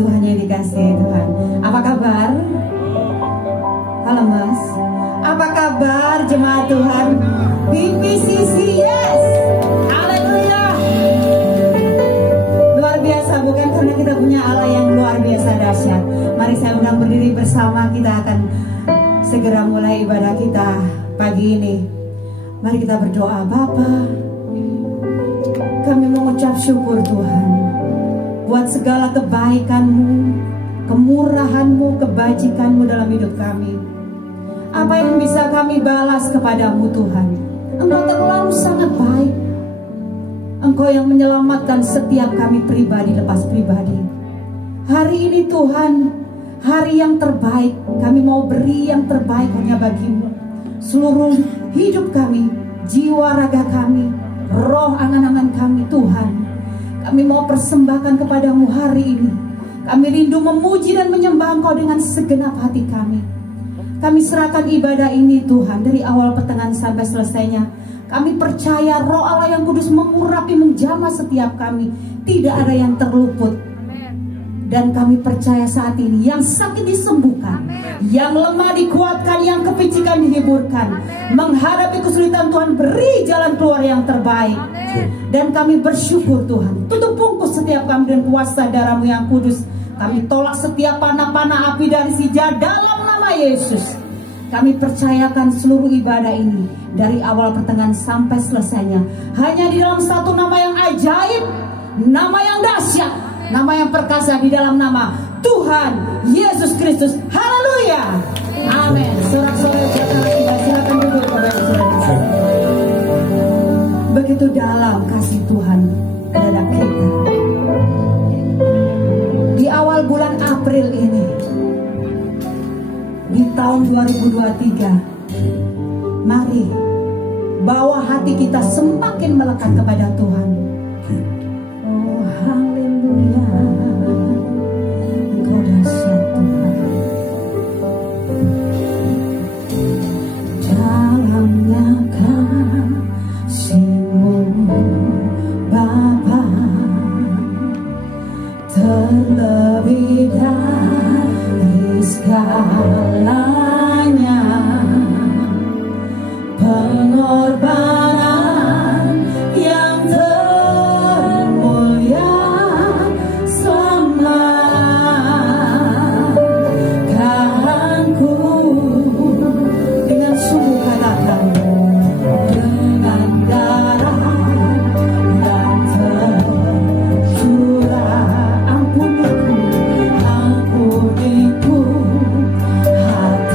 Tuhan yang dikasihi Tuhan. Apa kabar? Halo Mas. Apa kabar jemaat Tuhan? BPCC, yes. Haleluya. Luar biasa, bukan karena kita punya Allah yang luar biasa dahsyat. Mari saya undang berdiri bersama, kita akan segera mulai ibadah kita pagi ini. Mari kita berdoa. Bapa, kami mengucap syukur Tuhan buat segala kebaikan-Mu, kemurahan-Mu, kebajikan-Mu dalam hidup kami. Apa yang bisa kami balas kepadamu Tuhan? Engkau terlalu sangat baik. Engkau yang menyelamatkan setiap kami pribadi lepas pribadi. Hari ini Tuhan, hari yang terbaik. Kami mau beri yang terbaik hanya bagi-Mu. Seluruh hidup kami, jiwa raga kami, roh angan-angan kami Tuhan, kami mau persembahkan kepadamu hari ini. Kami rindu memuji dan menyembah Engkau dengan segenap hati kami. Kami serahkan ibadah ini Tuhan, dari awal pertengahan sampai selesainya. Kami percaya roh Allah yang kudus mengurapi, menjamah setiap kami. Tidak ada yang terluput. Dan kami percaya saat ini yang sakit disembuhkan, yang lemah dikuatkan, yang kepicikan dihiburkan. Menghadapi kesulitan Tuhan, beri jalan keluar yang terbaik. Dan kami bersyukur Tuhan, tutup bungkus setiap kami dengan kuasa darah-Mu yang kudus. Kami tolak setiap panah-panah api dari sijah dalam nama Yesus. Kami percayakan seluruh ibadah ini dari awal pertengahan sampai selesainya hanya di dalam satu nama yang ajaib, nama yang dahsyat, nama yang perkasa, di dalam nama Tuhan Yesus Kristus. Haleluya. Amin. Sorak-sorai silakan duduk pada saudara. Begitu dalam kasih Tuhan terhadap kita. Di awal bulan April ini, di tahun 2023, mari bawa hati kita semakin melekat kepada Tuhan. Oh haleluya, Engkau dahsyat Tuhan. Dalamnya kasih-Mu Bapa, terlebih dari segalanya, pengorbanan yang termulia, selamatkanku. Dengan sungguh katakan, dengan darah yang tercurah, ampuniku, ampuniku hati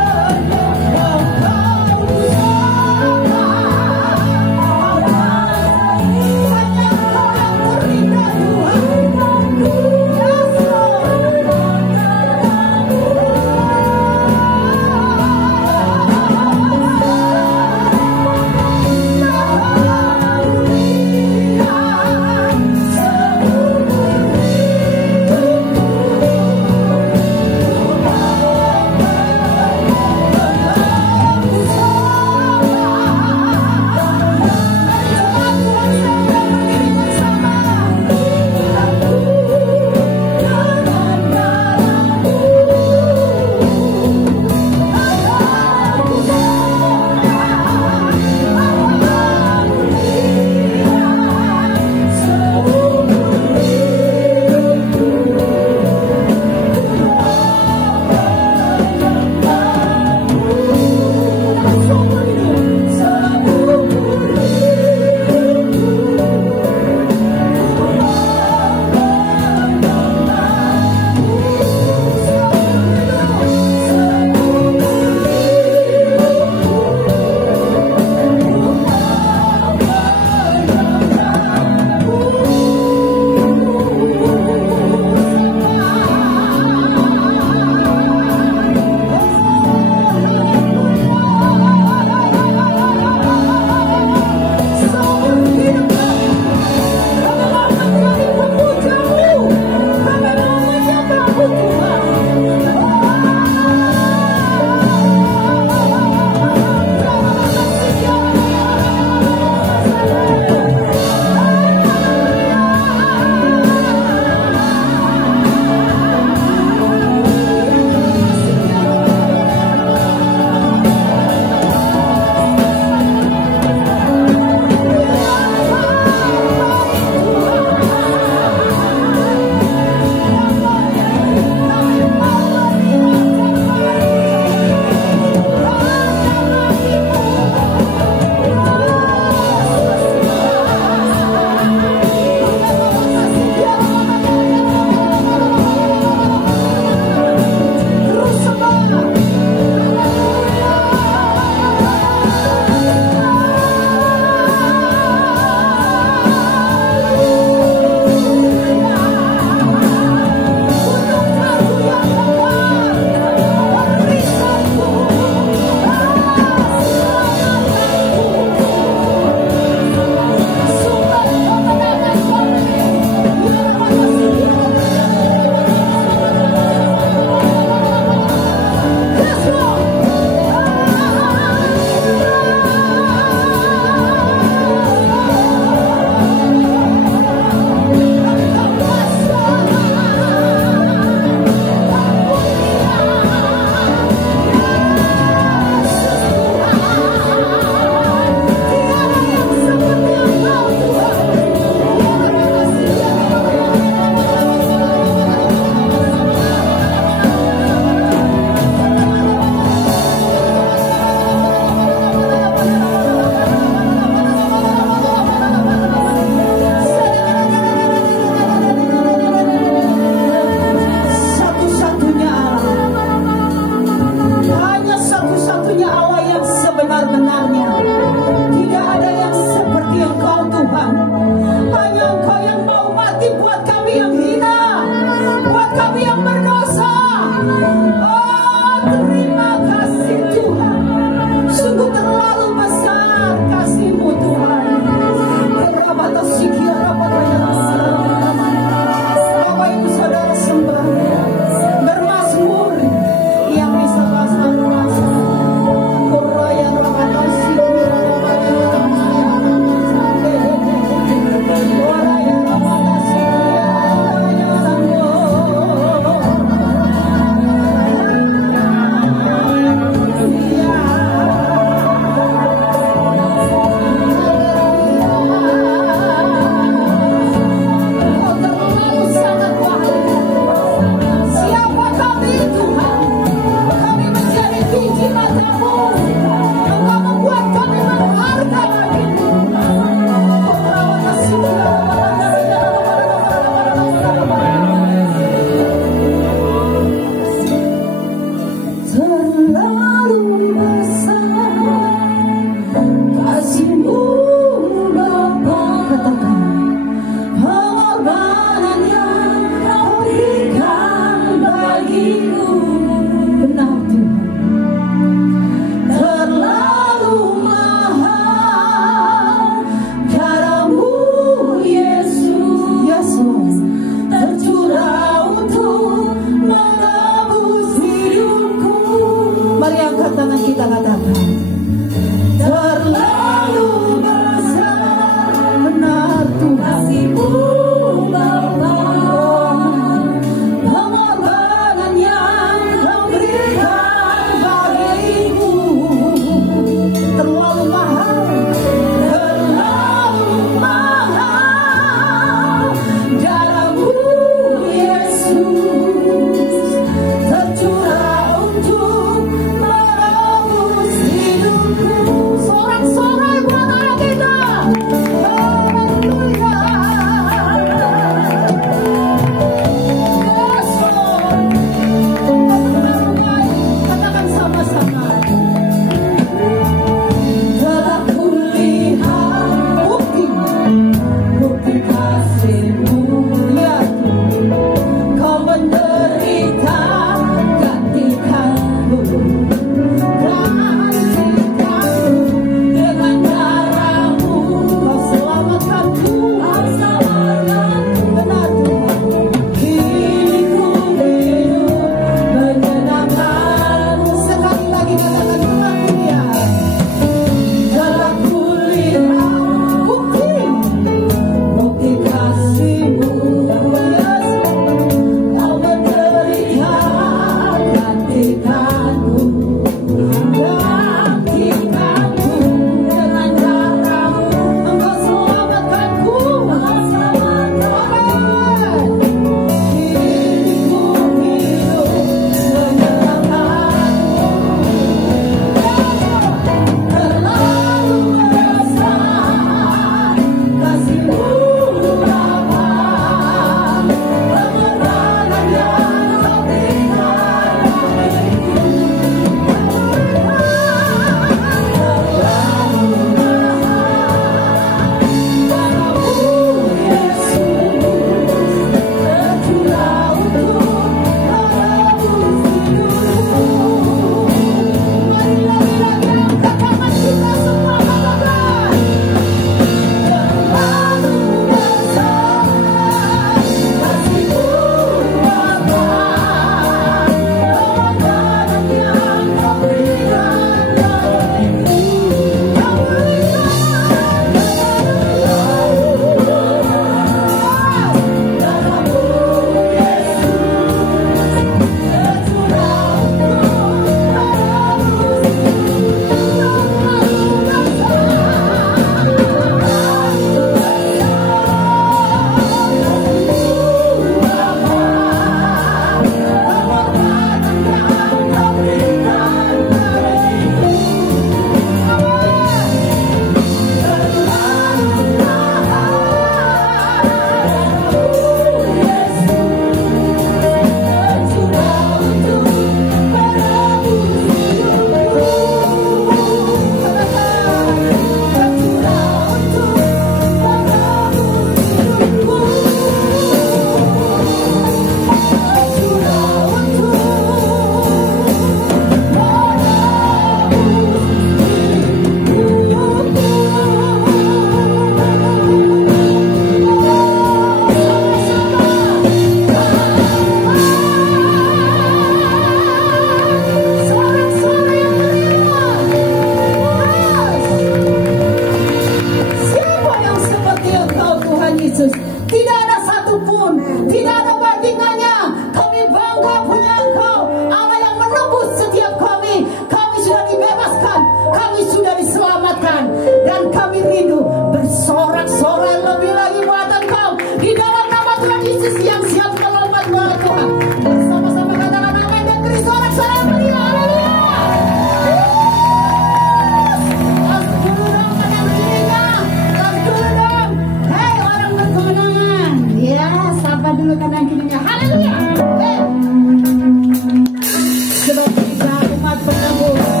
sebab kita umat penebus.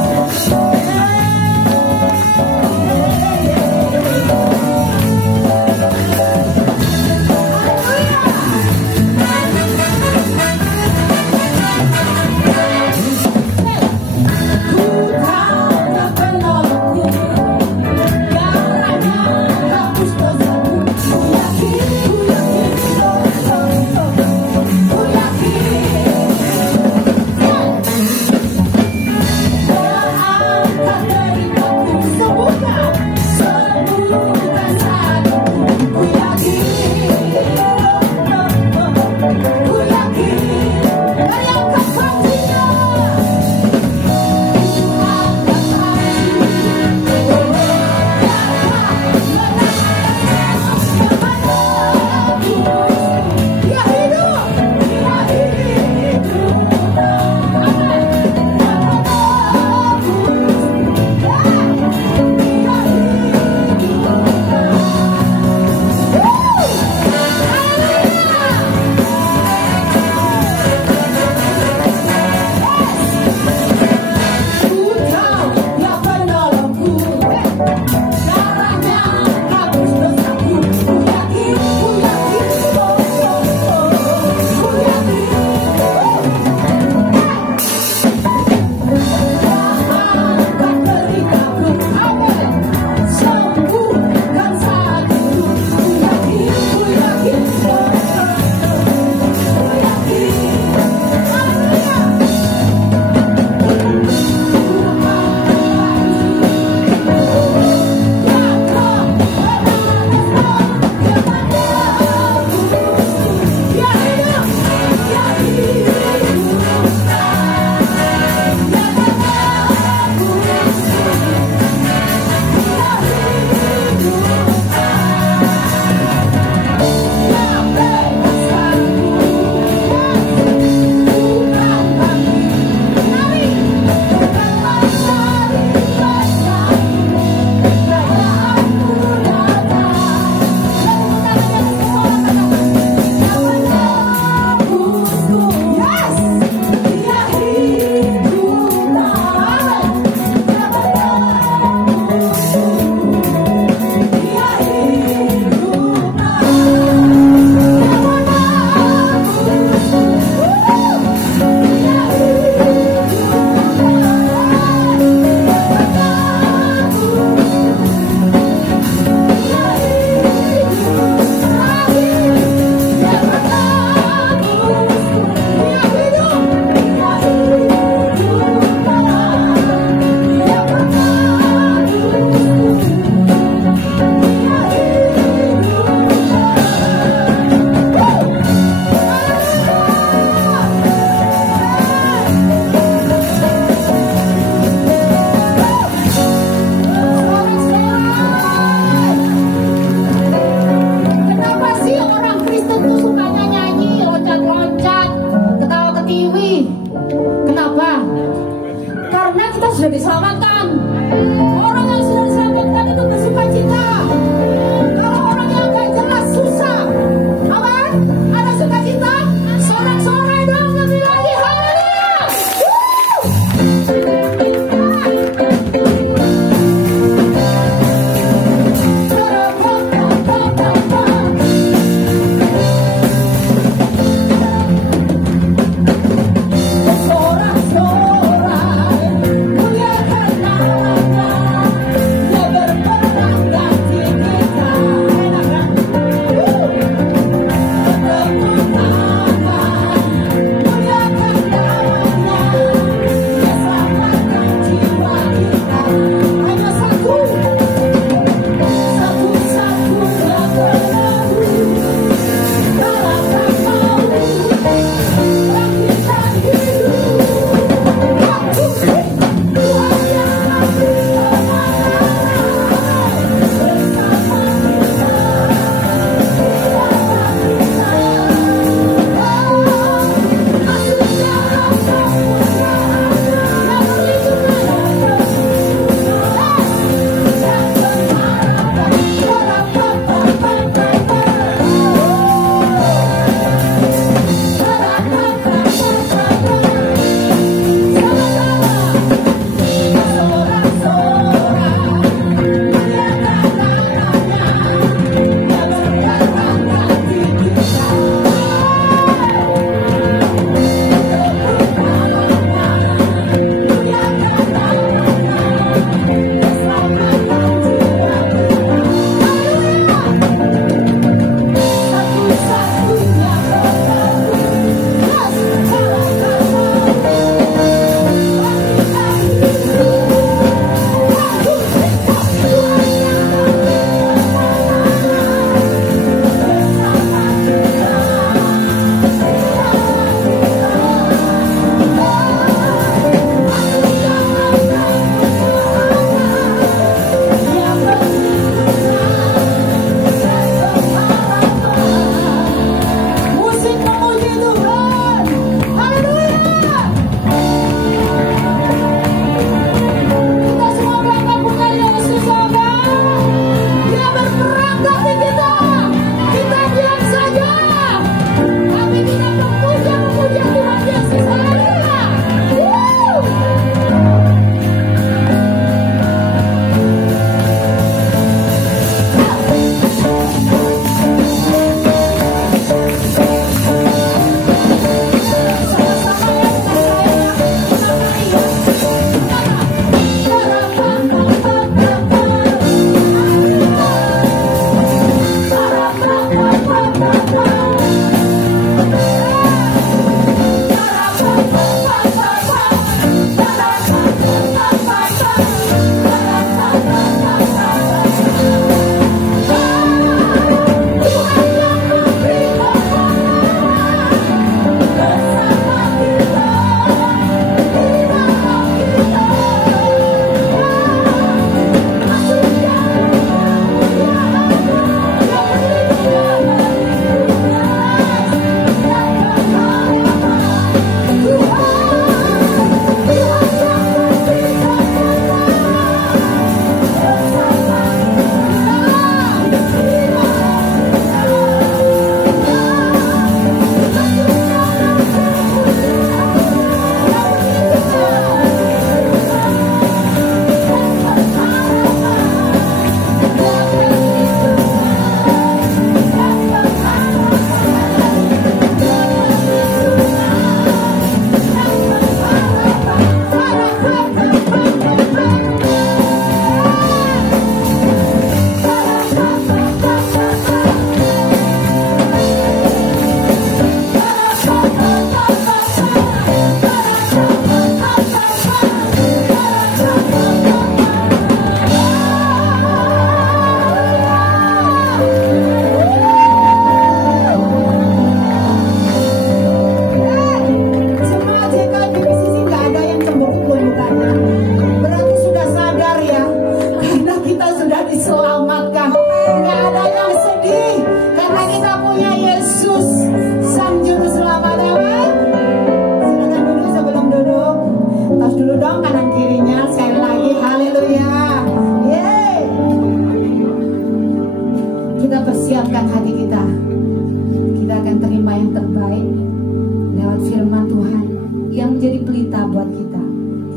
kita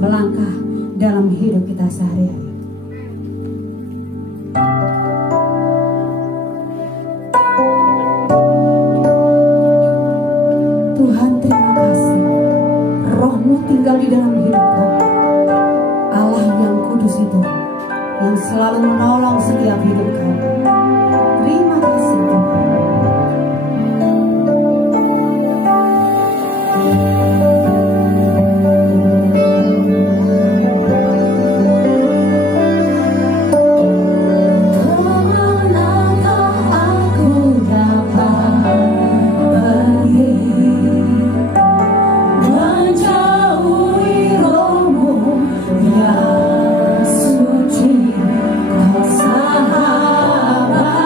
melangkah dalam hidup kita sehari-hari. Tuhan, terima kasih, Roh-Mu tinggal di dalam hidup kami. Allah yang kudus itu yang selalu menolong setiap hidup kami. Terima kasih Tuhan. Kemanakah aku dapat pergi, menjauhi Roh-Mu yang suci, Kau sahabat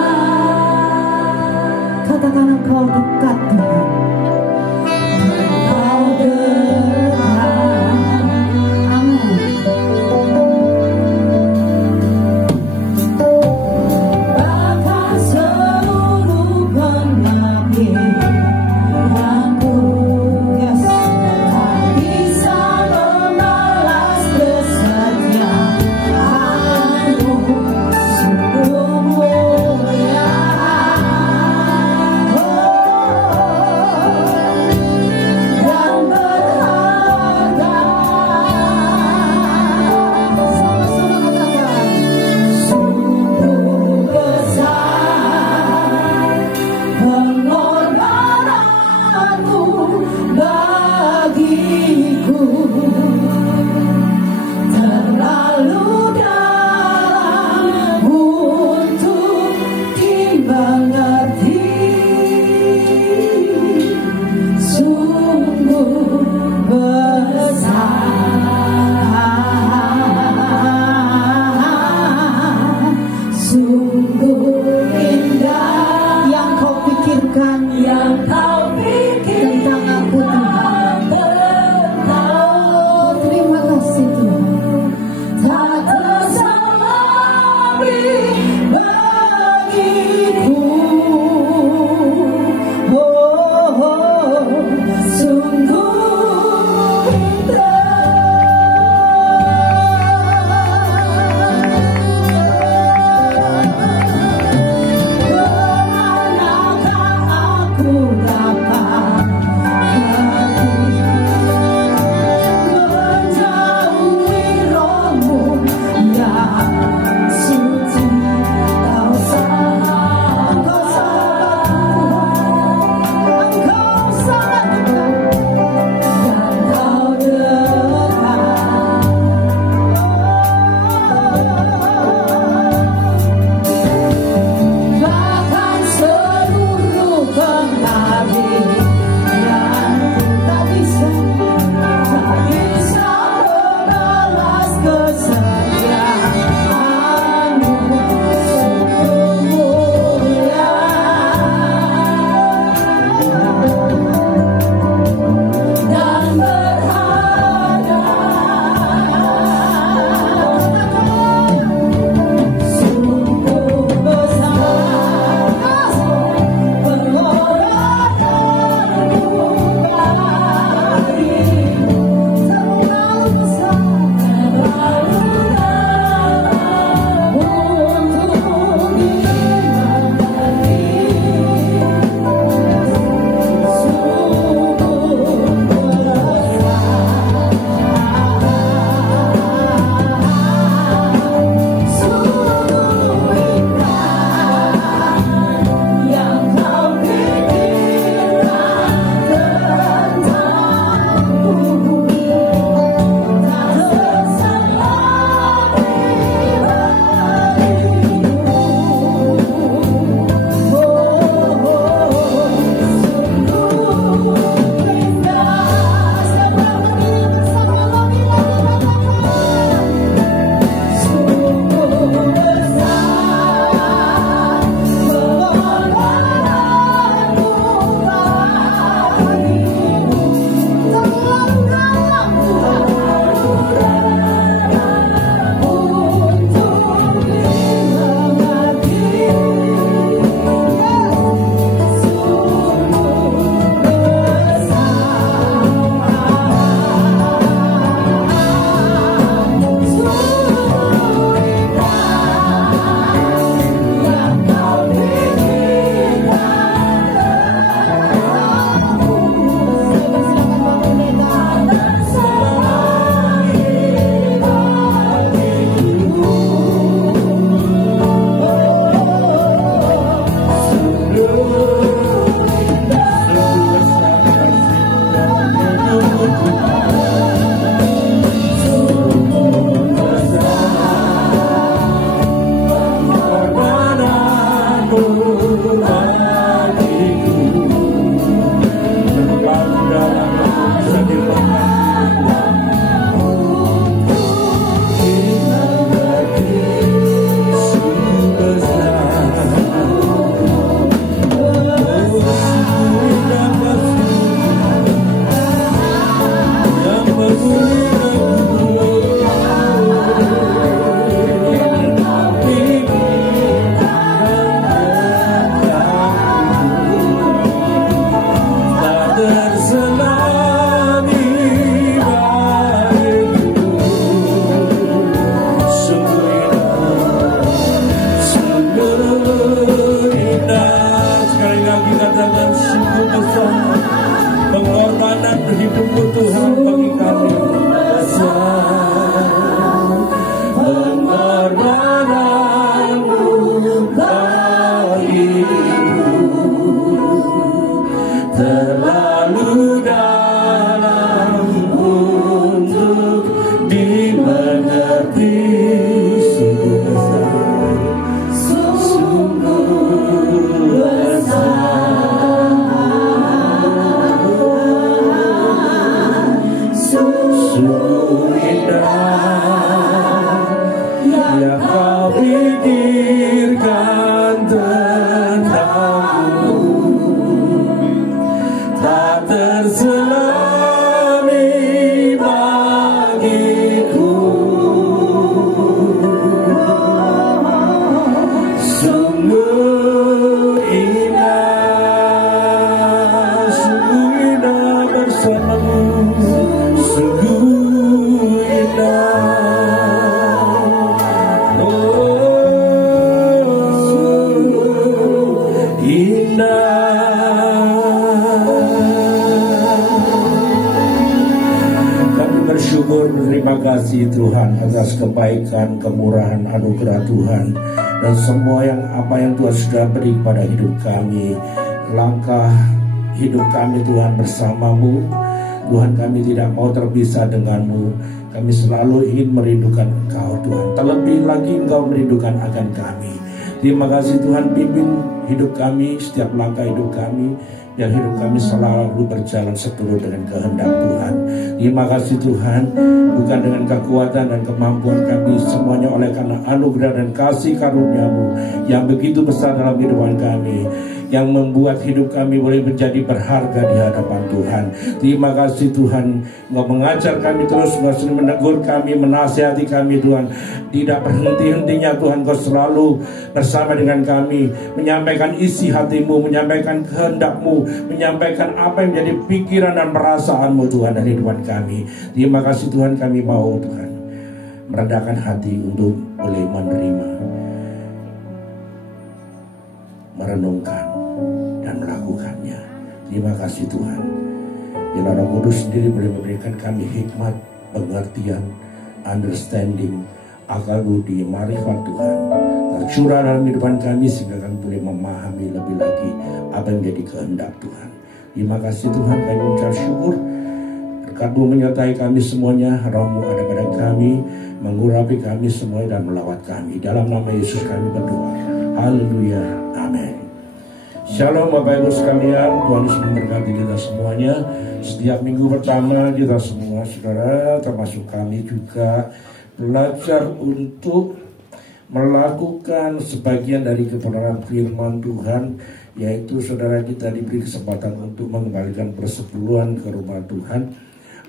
syukur, terima kasih Tuhan atas kebaikan, kemurahan, anugerah Tuhan dan semua apa yang Tuhan sudah beri pada hidup kami. Langkah hidup kami Tuhan bersamamu. Tuhan, kami tidak mau terpisah denganmu. Kami selalu ingin merindukan Engkau Tuhan. Terlebih lagi Engkau merindukan akan kami. Terima kasih Tuhan, pimpin hidup kami, setiap langkah hidup kami, biar hidup kami selalu berjalan seturut dengan kehendak Tuhan. Terima kasih Tuhan, bukan dengan kekuatan dan kemampuan kami, semuanya oleh karena anugerah dan kasih karunia-Mu yang begitu besar dalam kehidupan kami, yang membuat hidup kami boleh menjadi berharga di hadapan Tuhan. Terima kasih Tuhan, Engkau mengajar kami terus, Engkau menegur kami, menasihati kami Tuhan. Tidak berhenti-hentinya Tuhan, Engkau selalu bersama dengan kami, menyampaikan isi hati-Mu, menyampaikan kehendak-Mu, menyampaikan apa yang menjadi pikiran dan perasaan-Mu Tuhan dari kehidupan kami. Terima kasih Tuhan, kami mau Tuhan merendahkan hati untuk boleh menerima, merenungkan dan melakukannya. Terima kasih Tuhan. Biar Roh Kudus sendiri boleh memberikan kami hikmat, pengertian, understanding, akal budi, marifat Tuhan tercurah dalam kehidupan kami sehingga kami boleh memahami lebih lagi apa yang menjadi kehendak Tuhan. Terima kasih Tuhan, kami mengucap syukur. Berkat-Mu menyertai kami semuanya, Roh-Mu ada pada kami, mengurapi kami semuanya dan melawat kami. Dalam nama Yesus kami berdoa. Haleluya. Amin. Shalom Bapak Ibu sekalian, Tuhan Yesus memberkati kita semuanya. Setiap minggu pertama kita semua saudara, termasuk kami juga, belajar untuk melakukan sebagian dari kebenaran firman Tuhan, yaitu saudara kita diberi kesempatan untuk mengembalikan persepuluhan ke rumah Tuhan.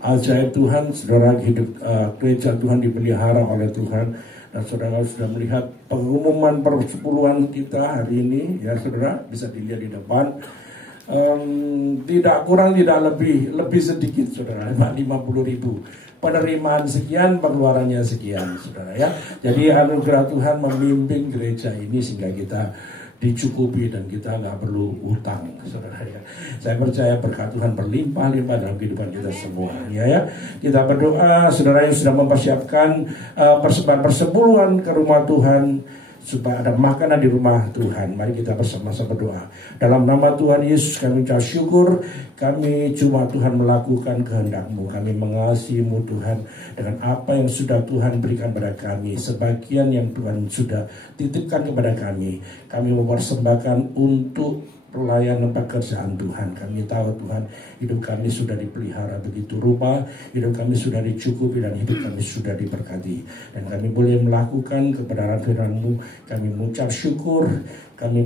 Ajaib Tuhan, saudara, hidup gereja Tuhan dipelihara oleh Tuhan. Dan saudara sudah melihat pengumuman persepuluhan kita hari ini, ya saudara, bisa dilihat di depan. Tidak kurang tidak lebih sedikit saudara, 50.000. Penerimaan sekian, pengeluarannya sekian saudara ya. Jadi anugerah Tuhan memimpin gereja ini sehingga kita dicukupi dan kita nggak perlu utang saudara ya. Saya percaya berkat Tuhan berlimpah-limpah dalam kehidupan kita semua ya. Kita berdoa saudara yang sudah mempersiapkan persembahan persepuluhan ke rumah Tuhan, supaya ada makanan di rumah Tuhan. Mari kita bersama-sama berdoa. Dalam nama Tuhan Yesus kami ucap syukur. Kami cuma Tuhan melakukan kehendak-Mu. Kami mengasihi-Mu Tuhan dengan apa yang sudah Tuhan berikan pada kami. Sebagian yang Tuhan sudah titipkan kepada kami. Kami mempersembahkan untuk pelayanan pekerjaan Tuhan. Kami tahu Tuhan, hidup kami sudah dipelihara begitu rupa, hidup kami sudah dicukupi dan hidup kami sudah diberkati. Dan kami boleh melakukan kebenaran firman-Mu. Kami mengucap syukur, kami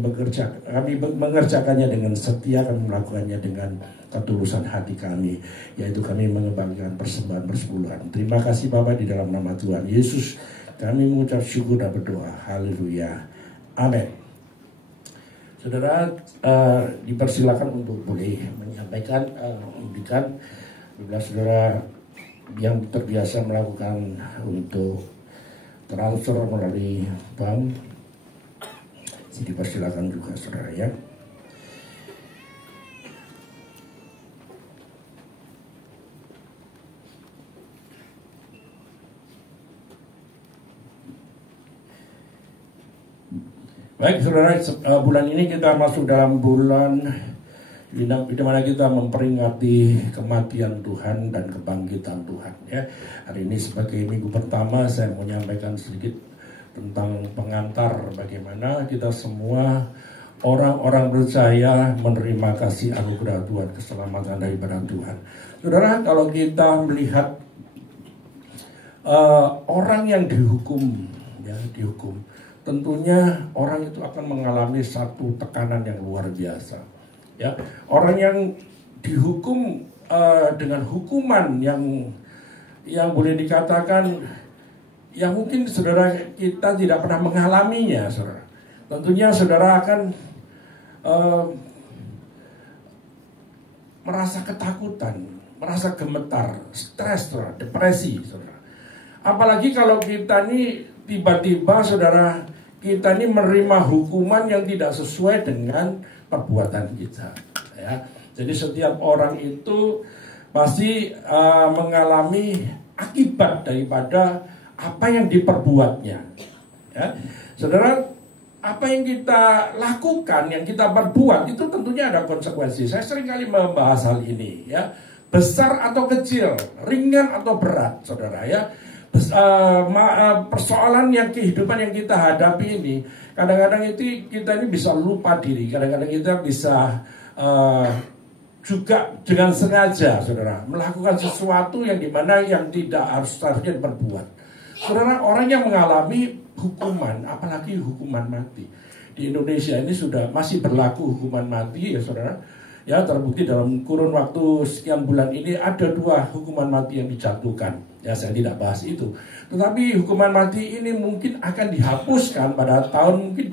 mengerjakannya dengan setia, kami melakukannya dengan ketulusan hati kami, yaitu kami mengembalikan persembahan persepuluhan. Terima kasih Bapak, di dalam nama Tuhan Yesus kami mengucap syukur dan berdoa. Haleluya. Amin. Saudara, dipersilakan untuk boleh menyampaikan, memberikan, bila saudara yang terbiasa melakukan untuk transfer melalui bank, dipersilakan juga saudara ya. Baik saudara, bulan ini kita masuk dalam bulan di mana kita memperingati kematian Tuhan dan kebangkitan Tuhan ya. Hari ini sebagai minggu pertama saya mau menyampaikan sedikit tentang pengantar bagaimana kita semua orang-orang percaya menerima kasih anugerah Tuhan, keselamatan daripada Tuhan. Saudara, kalau kita melihat orang yang dihukum, tentunya orang itu akan mengalami satu tekanan yang luar biasa. Ya, orang yang dihukum dengan hukuman yang boleh dikatakan yang mungkin saudara kita tidak pernah mengalaminya, saudara. Tentunya saudara akan merasa ketakutan, merasa gemetar, stres, saudara, depresi, saudara. Apalagi kalau kita ini tiba-tiba saudara kita ini menerima hukuman yang tidak sesuai dengan perbuatan kita ya. Jadi setiap orang itu pasti mengalami akibat daripada apa yang diperbuatnya. Ya, saudara, apa yang kita lakukan, yang kita perbuat itu tentunya ada konsekuensi. Saya seringkali membahas hal ini, ya, besar atau kecil, ringan atau berat, saudara, ya. Persoalan yang kehidupan yang kita hadapi ini, kadang-kadang itu kita ini bisa lupa diri, kadang-kadang kita bisa juga dengan sengaja, saudara, melakukan sesuatu yang dimana yang tidak harusnya diperbuat. Saudara, orang yang mengalami hukuman, apalagi hukuman mati di Indonesia ini sudah masih berlaku hukuman mati, ya saudara. Ya, terbukti dalam kurun waktu sekian bulan ini ada 2 hukuman mati yang dijatuhkan. Ya, saya tidak bahas itu. Tetapi hukuman mati ini mungkin akan dihapuskan pada tahun mungkin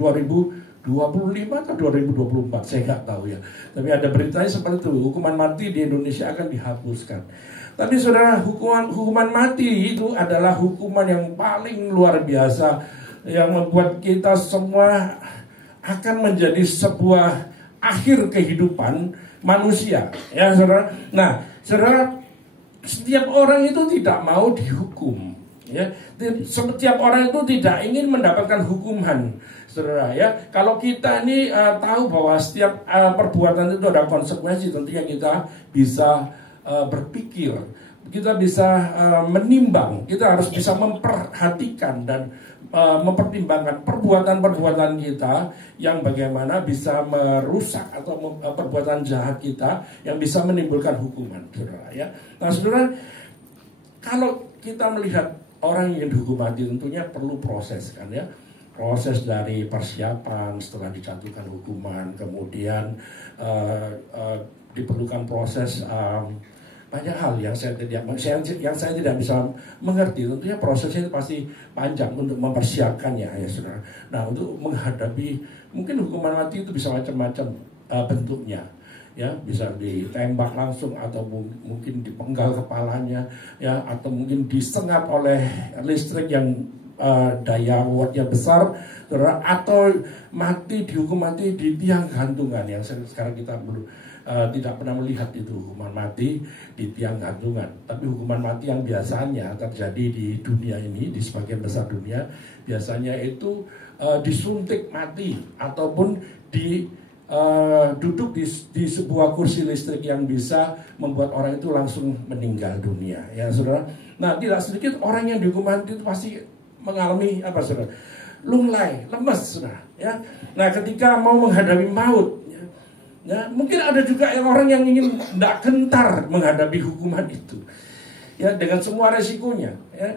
2025 atau 2024, saya nggak tahu ya. Tapi ada beritanya seperti itu, hukuman mati di Indonesia akan dihapuskan. Tapi saudara, hukuman mati itu adalah hukuman yang paling luar biasa, yang membuat kita semua akan menjadi sebuah akhir kehidupan manusia, ya saudara. Nah, saudara, setiap orang itu tidak mau dihukum, ya. Setiap orang itu tidak ingin mendapatkan hukuman, saudara, ya. Kalau kita ini tahu bahwa setiap perbuatan itu ada konsekuensi, tentunya kita bisa berpikir, kita bisa menimbang, kita harus bisa memperhatikan dan mempertimbangkan perbuatan-perbuatan kita yang bagaimana bisa merusak atau perbuatan jahat kita yang bisa menimbulkan hukuman, saudara, ya. Nah, saudara, kalau kita melihat orang yang dihukum mati tentunya perlu proses, kan, ya. Proses dari persiapan setelah dijatuhkan hukuman, kemudian diperlukan proses banyak hal yang saya tidak bisa mengerti. Tentunya prosesnya itu pasti panjang untuk mempersiapkannya, ya saudara. Nah, untuk menghadapi mungkin hukuman mati itu bisa macam-macam bentuknya, ya, bisa ditembak langsung atau mungkin dipenggal kepalanya, ya, atau mungkin disengat oleh listrik yang daya wattnya besar, saudara, atau dihukum mati di tiang gantungan yang sekarang kita belum tidak pernah melihat itu hukuman mati di tiang gantungan. Tapi hukuman mati yang biasanya terjadi di dunia ini, di sebagian besar dunia, biasanya itu disuntik mati ataupun duduk di sebuah kursi listrik yang bisa membuat orang itu langsung meninggal dunia, ya saudara. Nah, tidak sedikit orang yang dihukum mati itu pasti mengalami apa, saudara? Lunglai, lemes, saudara, ya. Nah, ketika mau menghadapi maut, ya, mungkin ada juga orang yang ingin tidak gentar menghadapi hukuman itu, ya, dengan semua resikonya, ya.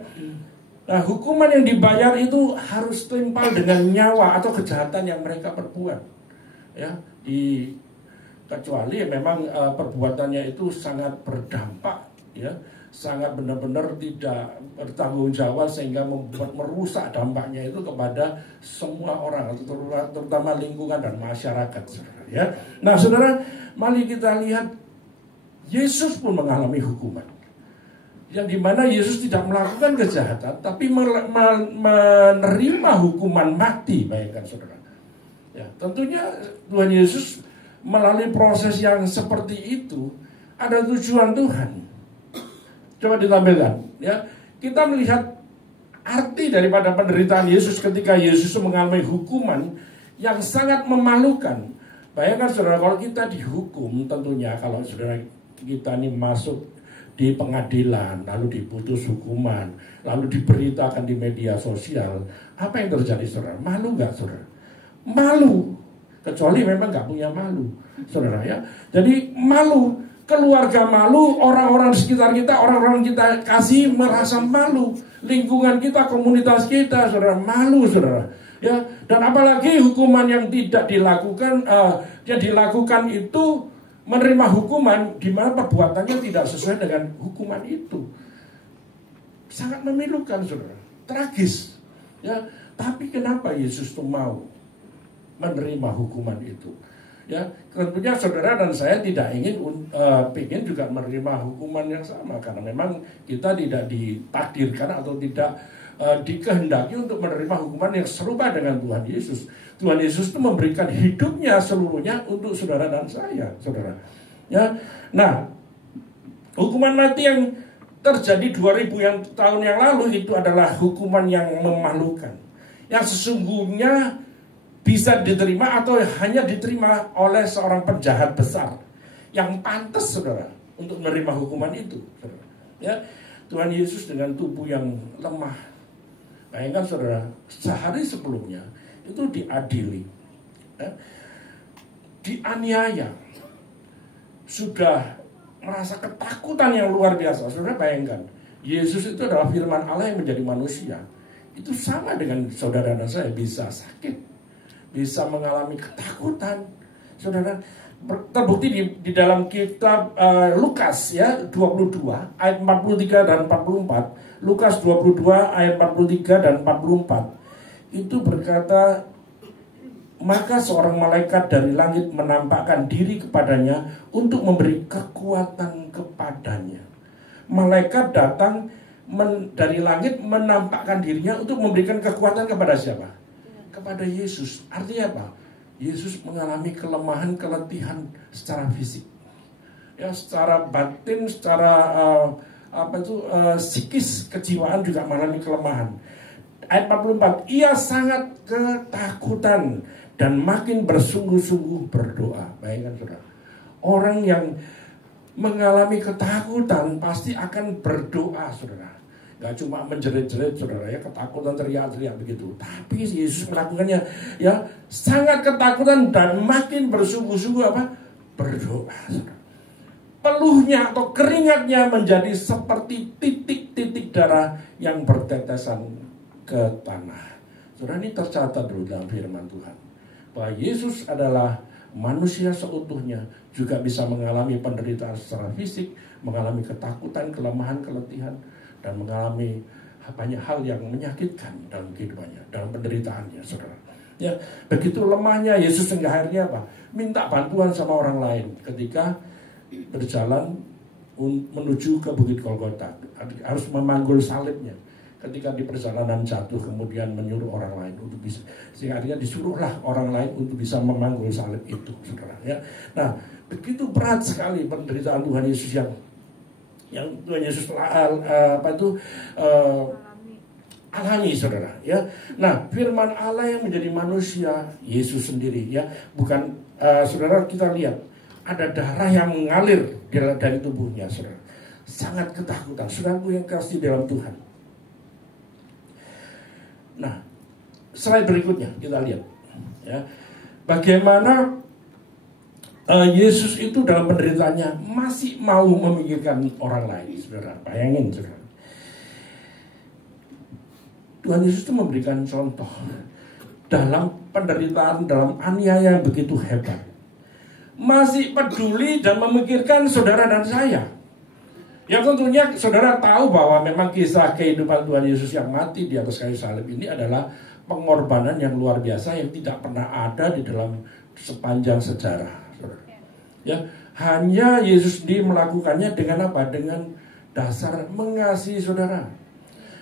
Nah, hukuman yang dibayar itu harus timpal dengan nyawa atau kejahatan yang mereka perbuat, ya, kecuali memang perbuatannya itu sangat berdampak, ya, sangat benar-benar tidak bertanggung jawab sehingga merusak dampaknya itu kepada semua orang, terutama lingkungan dan masyarakat, saudara, ya. Nah, saudara, mari kita lihat Yesus pun mengalami hukuman, yang dimana Yesus tidak melakukan kejahatan tapi menerima hukuman mati, bayangkan, saudara, ya. Tentunya Tuhan Yesus melalui proses yang seperti itu ada tujuan Tuhan. Coba ditampilkan, ya. Kita melihat arti daripada penderitaan Yesus ketika Yesus mengalami hukuman yang sangat memalukan. Bayangkan, saudara, kalau kita dihukum, tentunya kalau saudara kita ini masuk di pengadilan, lalu diputus hukuman, lalu diberitakan di media sosial, apa yang terjadi, saudara? Malu nggak, saudara? Malu, kecuali memang nggak punya malu, saudara, ya. Jadi malu. Keluarga malu, orang-orang di sekitar kita, orang-orang kita kasih merasa malu, lingkungan kita, komunitas kita, saudara, malu, saudara, ya. Dan apalagi hukuman yang tidak dilakukan, yang dilakukan itu menerima hukuman di mana perbuatannya tidak sesuai dengan hukuman itu, sangat memilukan, saudara, tragis, ya. Tapi kenapa Yesus tuh mau menerima hukuman itu? Ya, tentunya saudara dan saya tidak ingin juga menerima hukuman yang sama, karena memang kita tidak ditakdirkan atau tidak dikehendaki untuk menerima hukuman yang serupa dengan Tuhan Yesus. Tuhan Yesus itu memberikan hidupnya seluruhnya untuk saudara dan saya, saudara. Ya, nah, hukuman mati yang terjadi 2000 tahun yang lalu itu adalah hukuman yang memalukan, yang sesungguhnya bisa diterima atau hanya diterima oleh seorang penjahat besar yang pantas, saudara, untuk menerima hukuman itu, saudara. Ya, Tuhan Yesus dengan tubuh yang lemah, bayangkan saudara, sehari sebelumnya itu diadili, ya, dianiaya, sudah merasa ketakutan yang luar biasa. Saudara bayangkan, Yesus itu adalah firman Allah yang menjadi manusia. Itu sama dengan saudara dan saya, bisa sakit, bisa mengalami ketakutan. Saudara, terbukti di dalam kitab Lukas ya 22 ayat 43 dan 44. Lukas 22 ayat 43 dan 44 itu berkata, maka seorang malaikat dari langit menampakkan diri kepadanya untuk memberi kekuatan kepadanya. Malaikat datang dari langit menampakkan dirinya untuk memberikan kekuatan kepada siapa? Kepada Yesus. Artinya apa? Yesus mengalami kelemahan, keletihan secara fisik, ya, secara batin, secara psikis, kejiwaan juga mengalami kelemahan. Ayat 44, ia sangat ketakutan dan makin bersungguh-sungguh berdoa. Bayangkan saudara, orang yang mengalami ketakutan pasti akan berdoa, saudara. Gak cuma menjerit-jerit, saudara, ya, ketakutan teriak-teriak begitu. Tapi Yesus melakukannya, ya, sangat ketakutan dan makin bersungguh-sungguh berdoa, saudara. Peluhnya atau keringatnya menjadi seperti titik-titik darah yang bertetesan ke tanah. Saudara, ini tercatat dulu dalam firman Tuhan, bahwa Yesus adalah manusia seutuhnya, juga bisa mengalami penderitaan secara fisik, mengalami ketakutan, kelemahan, keletihan, dan mengalami banyak hal yang menyakitkan dalam kehidupannya, dalam penderitaannya, saudara. Ya, begitu lemahnya Yesus sehingga akhirnya minta bantuan sama orang lain ketika berjalan menuju ke Bukit Golgota, harus memanggul salibnya. Ketika di perjalanan jatuh, kemudian menyuruh orang lain untuk bisa, sehingga akhirnya disuruhlah orang lain untuk bisa memanggul salib itu, saudara. Ya, nah, begitu berat sekali penderitaan Tuhan Yesus yang Tuhan Yesus alami, saudara. Ya, nah, firman Allah yang menjadi manusia, Yesus sendiri, ya, bukan, saudara, kita lihat ada darah yang mengalir dari tubuhnya, saudara. Sangat ketakutan, saudaraku yang kasih dalam Tuhan. Nah, slide berikutnya kita lihat, ya, bagaimana Yesus itu dalam penderitaannya masih mau memikirkan orang lain, saudara. Bayangin, saudara. Tuhan Yesus itu memberikan contoh dalam penderitaan, dalam aniaya yang begitu hebat, masih peduli dan memikirkan saudara dan saya. Ya, tentunya saudara tahu bahwa memang kisah kehidupan Tuhan Yesus yang mati di atas kayu salib ini adalah pengorbanan yang luar biasa yang tidak pernah ada di dalam sepanjang sejarah, saudara. Ya, hanya Yesus sendiri melakukannya dengan apa? Dengan dasar mengasihi saudara.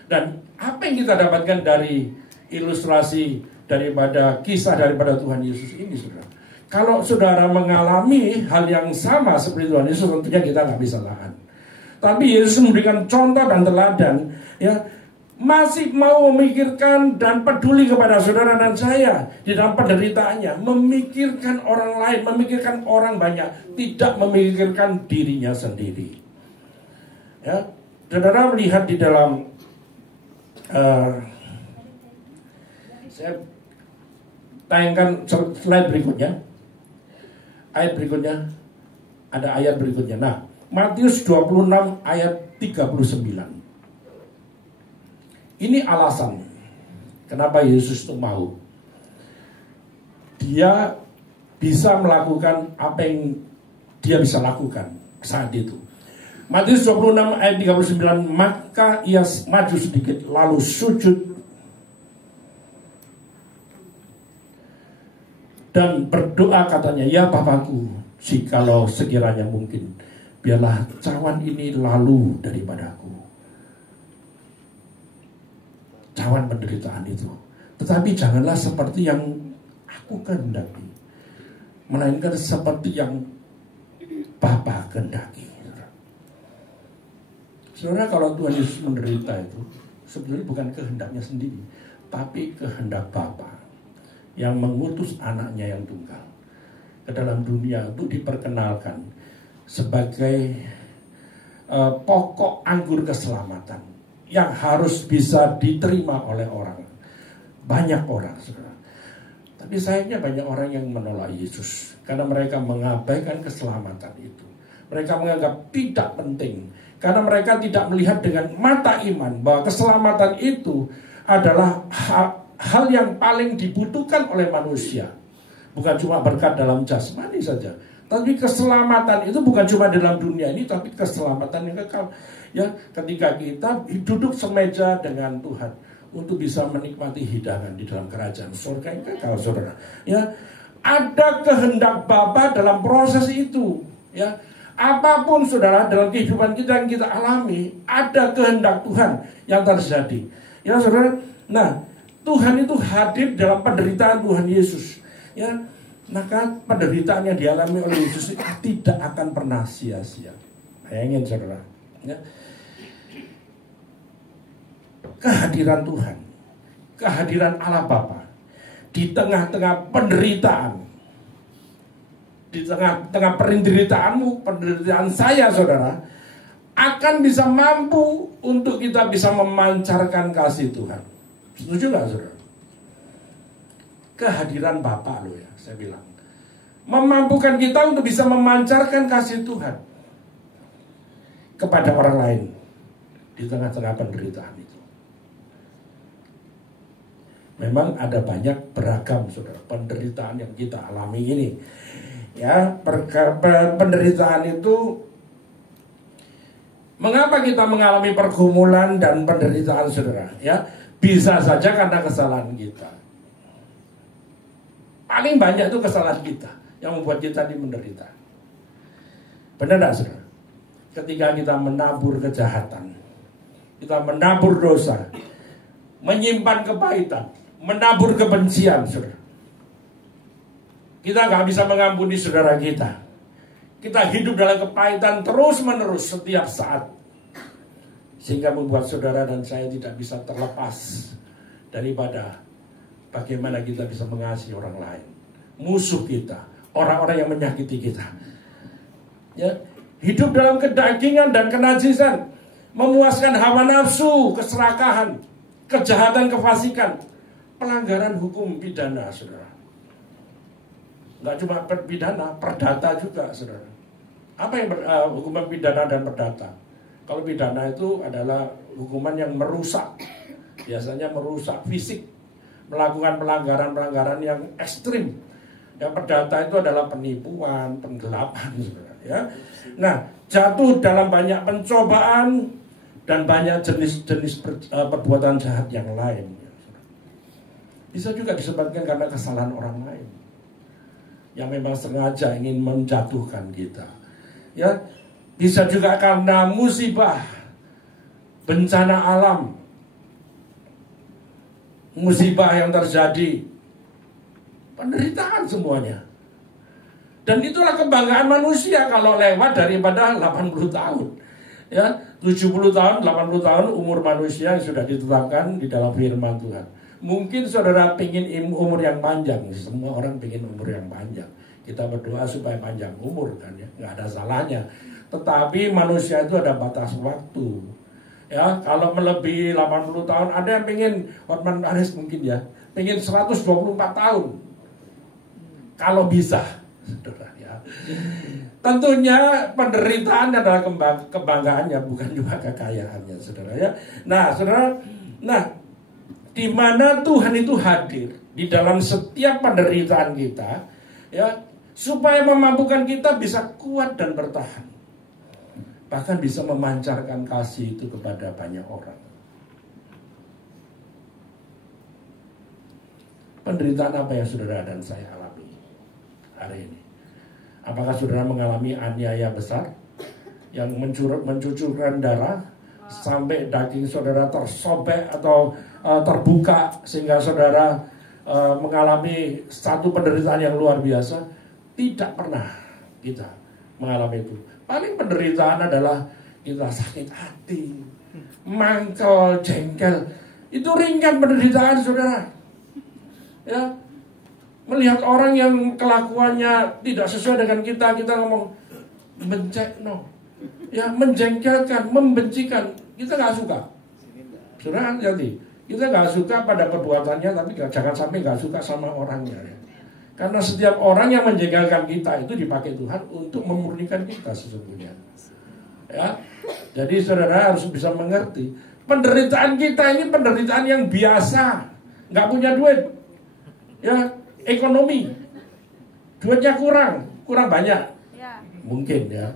Dan apa yang kita dapatkan dari ilustrasi daripada kisah daripada Tuhan Yesus ini, saudara? Kalau saudara mengalami hal yang sama seperti Tuhan Yesus, tentunya kita nggak bisa tahan. Tapi Yesus memberikan contoh dan teladan, ya, masih mau memikirkan dan peduli kepada saudara dan saya di dalam penderitaannya, memikirkan orang lain, memikirkan orang banyak, tidak memikirkan dirinya sendiri. Ya, saudara melihat di dalam saya tayangkan slide berikutnya, ayat berikutnya, ada ayat berikutnya. Nah, Matius 26 ayat 39. Ini alasan kenapa Yesus itu mau. Dia bisa melakukan apa yang dia bisa lakukan saat itu. Matius 26 ayat 39, maka ia maju sedikit lalu sujud dan berdoa, katanya, ya Bapakku, jikalau sekiranya mungkin, biarlah cawan ini lalu daripadaku, cawan penderitaan itu, tetapi janganlah seperti yang aku kehendaki, melainkan seperti yang Bapa kehendaki. Saudara, kalau Tuhan Yesus menderita itu sebetulnya bukan kehendaknya sendiri, tapi kehendak Bapa yang mengutus anaknya yang tunggal ke dalam dunia untuk diperkenalkan sebagai pokok anggur keselamatan yang harus bisa diterima oleh orang, banyak orang, saudara. Tapi sayangnya banyak orang yang menolak Yesus karena mereka mengabaikan keselamatan itu. Mereka menganggap tidak penting karena mereka tidak melihat dengan mata iman bahwa keselamatan itu adalah hal yang paling dibutuhkan oleh manusia. Bukan cuma berkat dalam jasmani saja, tapi keselamatan itu bukan cuma dalam dunia ini, tapi keselamatan yang kekal. Ya, ketika kita duduk semeja dengan Tuhan untuk bisa menikmati hidangan di dalam kerajaan surga yang kekal, saudara. Ya, ada kehendak Bapa dalam proses itu. Ya, apapun saudara dalam kehidupan kita yang kita alami, ada kehendak Tuhan yang terjadi. Ya, saudara. Nah, Tuhan itu hadir dalam penderitaan Tuhan Yesus. Ya, maka penderitaan yang dialami oleh Yesus tidak akan pernah sia-sia. Bayangin saudara, ya. Kehadiran Tuhan, kehadiran Allah Bapa di tengah-tengah penderitaan, di tengah penderitaan saya, saudara, akan bisa mampu untuk kita bisa memancarkan kasih Tuhan. Setuju gak, saudara? Kehadiran Bapa loh ya, saya bilang, memampukan kita untuk bisa memancarkan kasih Tuhan kepada orang lain di tengah-tengah penderitaan itu. Memang ada banyak beragam, saudara, penderitaan yang kita alami ini. Ya, penderitaan itu, mengapa kita mengalami pergumulan dan penderitaan, saudara? Ya, bisa saja karena kesalahan kita. Paling banyak itu kesalahan kita yang membuat kita ini menderita. Benar tidak, saudara? Ketika kita menabur kejahatan, kita menabur dosa, menyimpan kepahitan, menabur kebencian, saudara, kita nggak bisa mengampuni saudara kita. Kita hidup dalam kepahitan terus-menerus setiap saat, sehingga membuat saudara dan saya tidak bisa terlepas daripada bagaimana kita bisa mengasihi orang lain, musuh kita, orang-orang yang menyakiti kita. Ya, hidup dalam kedagingan dan kenajisan, memuaskan hawa nafsu, keserakahan, kejahatan, kefasikan, pelanggaran hukum pidana, saudara. Nggak cuma pidana, perdata juga, saudara. Apa yang hukuman pidana dan perdata? Kalau pidana itu adalah hukuman yang merusak, biasanya merusak fisik, melakukan pelanggaran-pelanggaran yang ekstrim. Yang perdata itu adalah penipuan, penggelapan, saudara, ya. Nah, jatuh dalam banyak pencobaan dan banyak jenis-jenis perbuatan jahat yang lain. Bisa juga disebabkan karena kesalahan orang lain yang memang sengaja ingin menjatuhkan kita. Ya, bisa juga karena musibah, bencana alam, musibah yang terjadi, penderitaan semuanya. Dan itulah kebanggaan manusia kalau lewat daripada 80 tahun. Ya, 70 tahun, 80 tahun umur manusia yang sudah ditetapkan di dalam firman Tuhan. Mungkin saudara ingin umur yang panjang, semua orang ingin umur yang panjang. Kita berdoa supaya panjang umur kan ya, nggak ada salahnya. Tetapi manusia itu ada batas waktu. Ya, kalau melebihi 80 tahun, ada yang pengen, Hotman Paris mungkin ya, pengen 124 tahun. Kalau bisa, saudara ya. Tentunya penderitaan adalah kebanggaannya, bukan juga kekayaannya, saudara ya. Nah, saudara, di mana Tuhan itu hadir di dalam setiap penderitaan kita, ya, supaya memampukan kita bisa kuat dan bertahan, bahkan bisa memancarkan kasih itu kepada banyak orang. Penderitaan apa yang saudara dan saya alami hari ini? Apakah saudara mengalami aniaya besar yang mencucurkan darah sampai daging saudara tersobek atau terbuka sehingga saudara mengalami satu penderitaan yang luar biasa? Tidak pernah kita mengalami itu. Paling penderitaan adalah kita sakit hati, mangkel, jengkel, itu ringan penderitaan saudara. Ya, melihat orang yang kelakuannya tidak sesuai dengan kita ngomong mencekno, ya, menjengkelkan, membencikan, kita nggak suka. Saudara, jadi kita nggak suka pada perbuatannya, tapi jangan sampai nggak suka sama orangnya. Ya. Karena setiap orang yang menjengkelkan kita itu dipakai Tuhan untuk memurnikan kita sesungguhnya. Ya, jadi saudara harus bisa mengerti penderitaan kita ini penderitaan yang biasa, nggak punya duit, ya, ekonomi, duitnya kurang banyak, mungkin ya,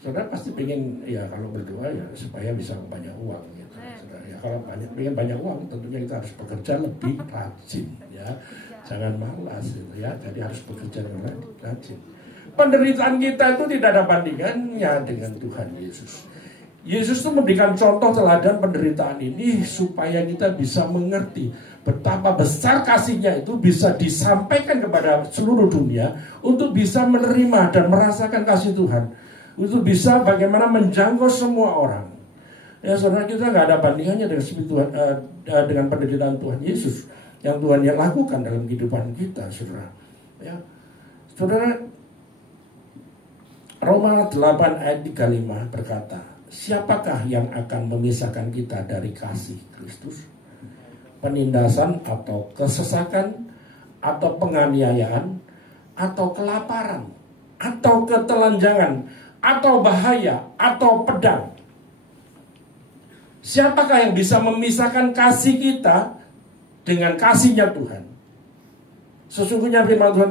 saudara pasti pengen ya kalau berdoa ya supaya bisa banyak uang, gitu. Saudara, ya kalau pengen banyak uang tentunya kita harus bekerja lebih rajin, ya, jangan malas, gitu ya, jadi harus bekerja dengan rajin. Penderitaan kita itu tidak ada bandingannya dengan Tuhan Yesus. Yesus itu memberikan contoh teladan penderitaan ini supaya kita bisa mengerti betapa besar kasihnya itu bisa disampaikan kepada seluruh dunia untuk bisa menerima dan merasakan kasih Tuhan, untuk bisa bagaimana menjangkau semua orang. Ya saudara, kita nggak ada bandingannya dengan penderitaan Tuhan Yesus yang Tuhan yang lakukan dalam kehidupan kita, saudara. Ya, saudara, Roma 8 ayat 35 berkata, siapakah yang akan memisahkan kita dari kasih Kristus? Penindasan atau kesesakan, atau penganiayaan, atau kelaparan, atau ketelanjangan, atau bahaya, atau pedang. Siapakah yang bisa memisahkan kasih kita dengan kasihnya Tuhan? Sesungguhnya firman Tuhan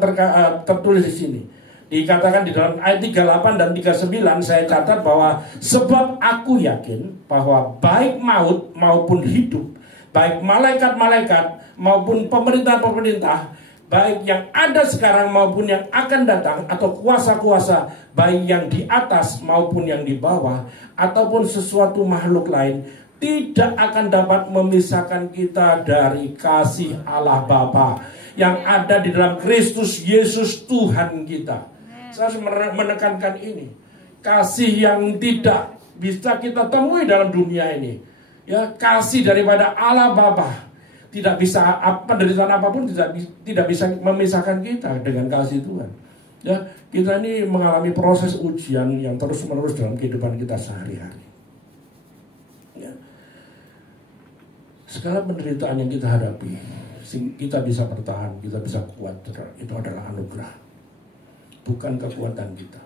tertulis di sini. Dikatakan di dalam ayat 38 dan 39, saya catat bahwa sebab aku yakin bahwa baik maut maupun hidup, baik malaikat-malaikat maupun pemerintah-pemerintah, baik yang ada sekarang maupun yang akan datang, atau kuasa-kuasa, baik yang di atas maupun yang di bawah, ataupun sesuatu makhluk lain, tidak akan dapat memisahkan kita dari kasih Allah Bapa yang ada di dalam Kristus Yesus Tuhan kita. Saya harus menekankan ini. Kasih yang tidak bisa kita temui dalam dunia ini. Ya, kasih daripada Allah Bapa. Tidak bisa, penderitaan apapun tidak bisa memisahkan kita dengan kasih Tuhan. Ya, kita ini mengalami proses ujian yang terus-menerus dalam kehidupan kita sehari-hari. Ya. Segala penderitaan yang kita hadapi, kita bisa bertahan, kita bisa kuat, itu adalah anugerah, bukan kekuatan kita.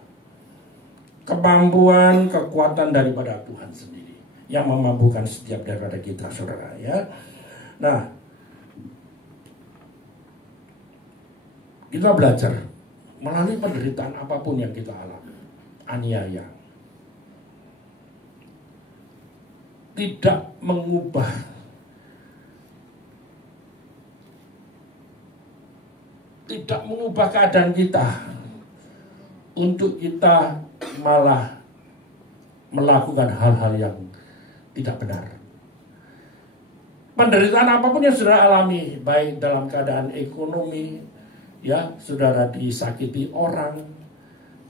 Kemampuan, kekuatan daripada Tuhan sendiri yang memampukan setiap daripada kita, saudara, ya. Nah, kita belajar melalui penderitaan apapun yang kita alami, aniaya, tidak mengubah keadaan kita untuk kita malah melakukan hal-hal yang tidak benar. Penderitaan apapun yang saudara alami, baik dalam keadaan ekonomi, ya, saudara disakiti orang,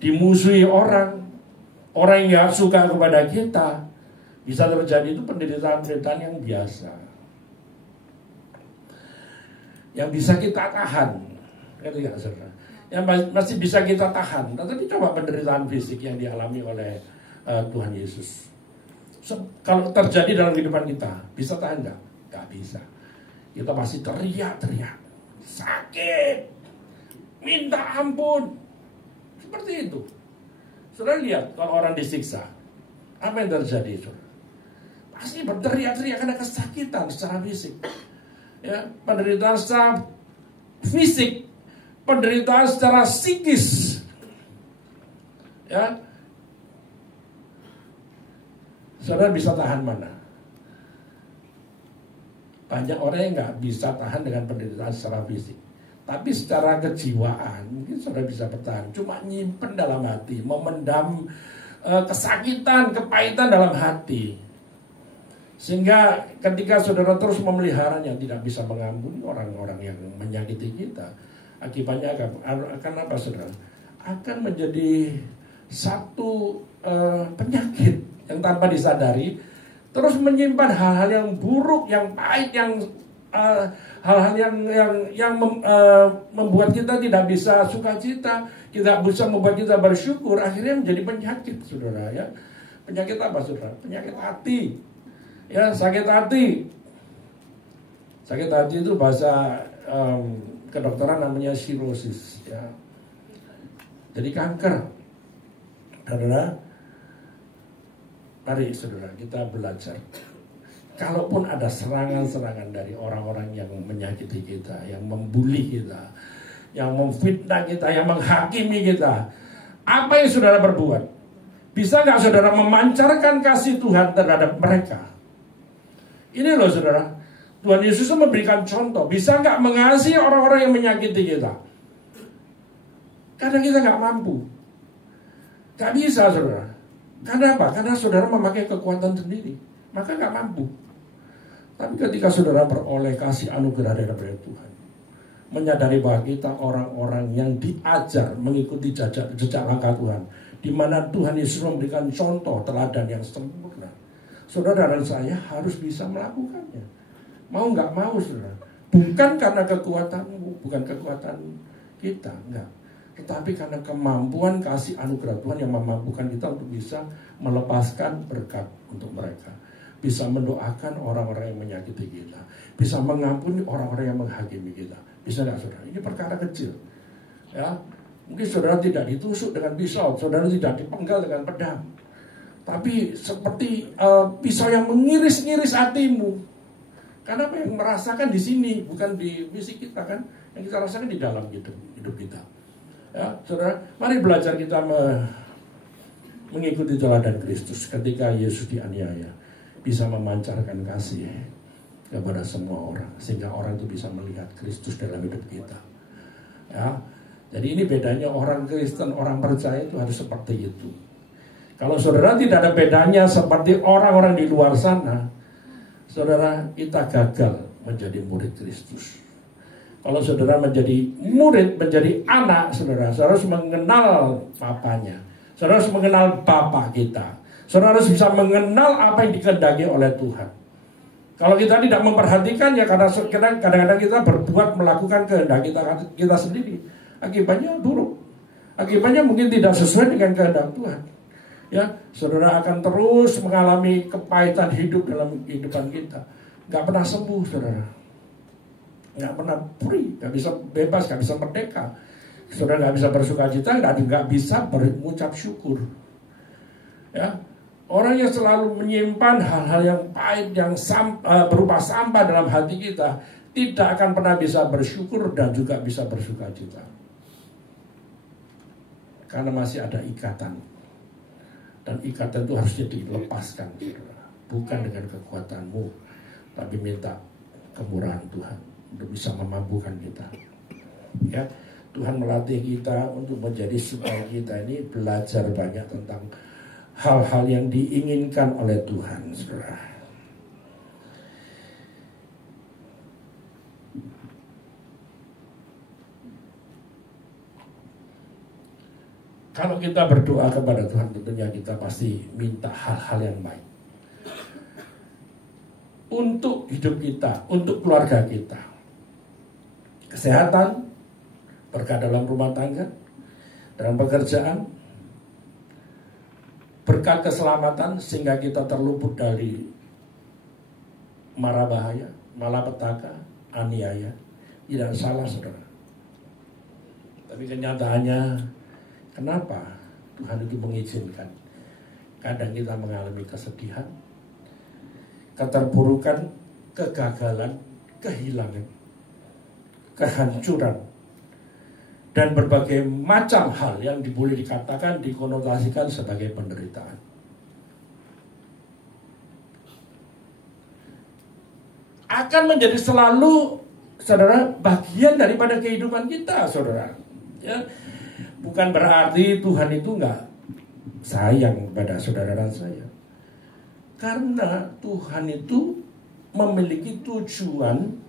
dimusuhi orang yang gak suka kepada kita, bisa terjadi itu penderitaan-penderitaan yang biasa, yang bisa kita tahan, ya, saudara, yang masih bisa kita tahan. Tetapi coba penderitaan fisik yang dialami oleh Tuhan Yesus, kalau terjadi dalam kehidupan kita, bisa tahan nggak? Nggak bisa. Kita pasti teriak-teriak, sakit, minta ampun, seperti itu. Saudara lihat kalau orang disiksa, apa yang terjadi, saudara? Pasti berteriak-teriak karena kesakitan secara fisik. Ya, penderitaan secara fisik, penderitaan secara psikis, ya. Saudara bisa tahan mana? Banyak orang yang nggak bisa tahan dengan penderitaan secara fisik, tapi secara kejiwaan mungkin saudara bisa bertahan. Cuma nyimpen dalam hati, memendam kesakitan, kepahitan dalam hati, sehingga ketika saudara terus memeliharanya, tidak bisa mengampuni orang-orang yang menyakiti kita. Akibatnya akan apa, saudara? Akan menjadi satu penyakit yang tanpa disadari, terus menyimpan hal-hal yang buruk, yang pahit, yang hal-hal yang membuat kita tidak bisa sukacita, tidak bisa membuat kita bersyukur, akhirnya menjadi penyakit, saudara ya. Penyakit apa, saudara? Penyakit hati, ya, sakit hati. Sakit hati itu bahasa kedokteran namanya cirrhosis, ya. Jadi kanker. Saudara, mari saudara kita belajar. Kalaupun ada serangan-serangan dari orang-orang yang menyakiti kita, yang membuli kita, yang memfitnah kita, yang menghakimi kita, apa yang saudara berbuat? Bisa nggak saudara memancarkan kasih Tuhan terhadap mereka? Ini loh saudara, Tuhan Yesus memberikan contoh. Bisa nggak mengasihi orang-orang yang menyakiti kita? Kadang kita nggak mampu. Nggak bisa saudara. Karena apa? Karena saudara memakai kekuatan sendiri, maka nggak mampu. Tapi ketika saudara beroleh kasih anugerah dari Tuhan, menyadari bahwa kita orang-orang yang diajar mengikuti jejak langkah Tuhan, di mana Tuhan Yesus memberikan contoh teladan yang sempurna, saudara dan saya harus bisa melakukannya. Mau nggak mau saudara, bukan karena kekuatanmu, bukan kekuatan kita, enggak, tetapi karena kemampuan kasih anugerah Tuhan yang memampukan kita untuk bisa melepaskan berkat untuk mereka, bisa mendoakan orang-orang yang menyakiti kita, bisa mengampuni orang-orang yang menghakimi kita. Bisa nggak saudara? Ini perkara kecil, ya. Mungkin saudara tidak ditusuk dengan pisau, saudara tidak dipenggal dengan pedang, tapi seperti pisau yang mengiris-ngiris hatimu. Karena apa yang merasakan di sini, bukan di fisik kita kan, yang kita rasakan di dalam hidup kita. Ya, saudara, mari belajar kita mengikuti teladan Kristus ketika Yesus dianiaya, bisa memancarkan kasih kepada semua orang, sehingga orang itu bisa melihat Kristus dalam hidup kita. Ya, jadi ini bedanya orang Kristen, orang percaya itu harus seperti itu. Kalau saudara tidak ada bedanya seperti orang-orang di luar sana, saudara, kita gagal menjadi murid Kristus. Kalau saudara menjadi murid, menjadi anak, saudara harus mengenal papanya. Saudara harus mengenal Bapa kita. Saudara harus bisa mengenal apa yang dikehendaki oleh Tuhan. Kalau kita tidak memperhatikannya, karena kadang-kadang kita berbuat melakukan kehendak kita sendiri, akibatnya buruk. Akibatnya mungkin tidak sesuai dengan kehendak Tuhan. Ya, saudara akan terus mengalami kepahitan hidup dalam kehidupan kita. Gak pernah sembuh, saudara. Gak pernah free, gak bisa bebas, gak bisa merdeka. Saudara gak bisa bersuka cita, gak bisa berucap syukur. Ya, orang yang selalu menyimpan hal-hal yang pahit, yang berupa sampah dalam hati kita, tidak akan pernah bisa bersyukur dan juga bisa bersuka cita. Karena masih ada ikatan. Dan ikatan itu harusnya dilepaskan, bukan dengan kekuatanmu, tapi minta kemurahan Tuhan untuk bisa memampukan kita. Ya, Tuhan melatih kita untuk menjadi supaya kita ini belajar banyak tentang hal-hal yang diinginkan oleh Tuhan, saudara. Kalau kita berdoa kepada Tuhan, tentunya kita pasti minta hal-hal yang baik untuk hidup kita, untuk keluarga kita. Kesehatan, berkah dalam rumah tangga, dalam pekerjaan, berkat keselamatan sehingga kita terluput dari mara bahaya, malapetaka, aniaya. Tidak salah, saudara. Tapi kenyataannya, kenapa Tuhan itu mengizinkan? Kadang kita mengalami kesedihan, keterpurukan, kegagalan, kehilangan, kehancuran, dan berbagai macam hal yang boleh dikatakan, dikonotasikan sebagai penderitaan. Akan menjadi selalu, saudara, bagian daripada kehidupan kita, saudara. Ya, bukan berarti Tuhan itu nggak sayang pada saudara dan saya. Karena Tuhan itu memiliki tujuan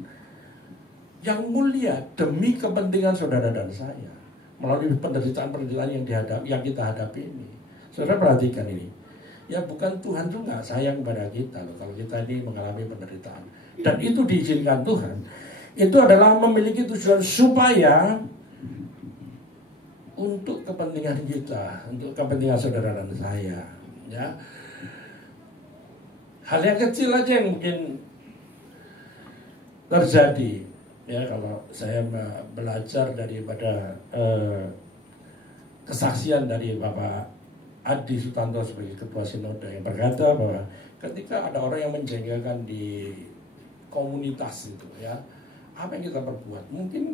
yang mulia demi kepentingan saudara dan saya. Melalui penderitaan-penderitaan yang kita hadapi ini. Saudara perhatikan ini. Ya bukan Tuhan tuh nggak sayang pada kita loh kalau kita ini mengalami penderitaan. Dan itu diizinkan Tuhan. Itu adalah memiliki tujuan supaya untuk kepentingan kita, untuk kepentingan saudara dan saya. Ya. Hal yang kecil aja yang mungkin terjadi. Ya kalau saya belajar daripada kesaksian dari Bapak Adi Sutanto sebagai ketua sinode yang berkata bahwa ketika ada orang yang menjengkelkan di komunitas itu ya, apa yang kita perbuat? Mungkin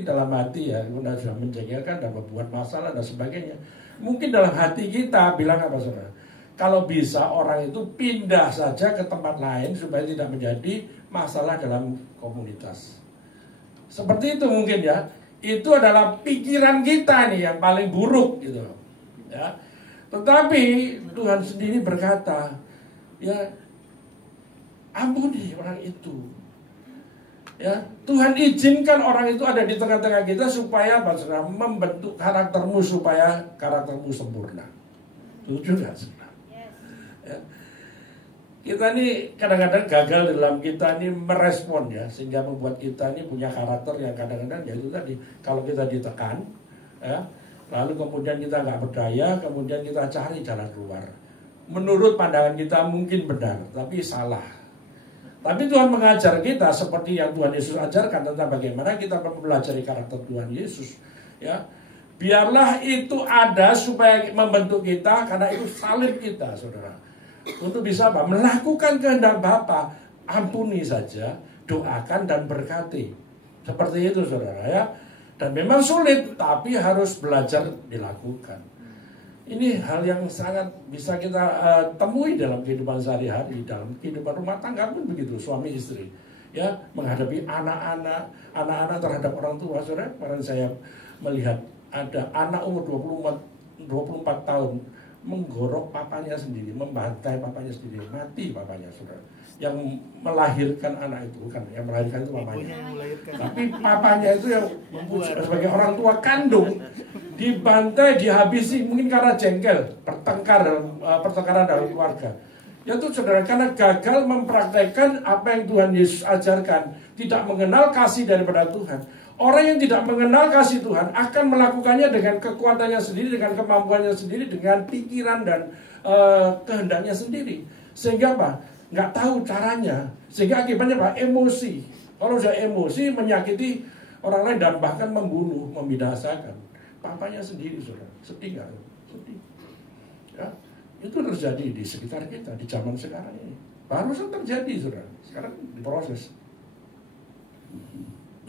dalam hati ya, kita sudah menjengkelkan dan membuat masalah dan sebagainya. Mungkin dalam hati kita bilang apa saudara? Kalau bisa orang itu pindah saja ke tempat lain supaya tidak menjadi masalah dalam komunitas. Seperti itu mungkin ya. Itu adalah pikiran kita nih yang paling buruk gitu. Ya. Tetapi Tuhan sendiri berkata, ya ampuni orang itu. Ya, Tuhan izinkan orang itu ada di tengah-tengah kita supaya membentuk karaktermu supaya karaktermu sempurna. Setuju nggak? Ya. Kita ini kadang-kadang gagal dalam kita ini merespon ya, sehingga membuat kita ini punya karakter yang kadang-kadang ya itu tadi, kalau kita ditekan ya, lalu kemudian kita nggak berdaya, kemudian kita cari jalan keluar. Menurut pandangan kita mungkin benar, tapi salah. Tapi Tuhan mengajar kita seperti yang Tuhan Yesus ajarkan tentang bagaimana kita mempelajari karakter Tuhan Yesus. Ya, biarlah itu ada supaya membentuk kita, karena itu salib kita, saudara. Untuk bisa apa? Melakukan kehendak Bapa, ampuni saja, doakan dan berkati. Seperti itu saudara ya. Dan memang sulit, tapi harus belajar dilakukan. Ini hal yang sangat bisa kita temui dalam kehidupan sehari-hari, dalam kehidupan rumah tangga pun begitu, suami istri. Ya, menghadapi anak-anak terhadap orang tua. Saudara, kemarin saya melihat ada anak umur 24 tahun menggorok papanya sendiri, membantai papanya sendiri, mati papanya, saudara. Yang melahirkan anak itu, bukan yang melahirkan itu papanya, tapi papanya itu yang sebagai orang tua kandung dibantai, dihabisi, mungkin karena jengkel, pertengkaran dalam keluarga. Yaitu saudara, karena gagal mempraktekkan apa yang Tuhan Yesus ajarkan, tidak mengenal kasih daripada Tuhan. Orang yang tidak mengenal kasih Tuhan akan melakukannya dengan kekuatannya sendiri, dengan kemampuannya sendiri, dengan pikiran dan kehendaknya sendiri. Sehingga apa? Nggak tahu caranya. Sehingga akibatnya apa? Emosi. Kalau sudah emosi, menyakiti orang lain dan bahkan membunuh, membinasakan. Papanya sendiri, saudara. Sedih nggak? Sedih. Ya, itu terjadi di sekitar kita, di zaman sekarang ini. Barusan terjadi, saudara. Sekarang diproses.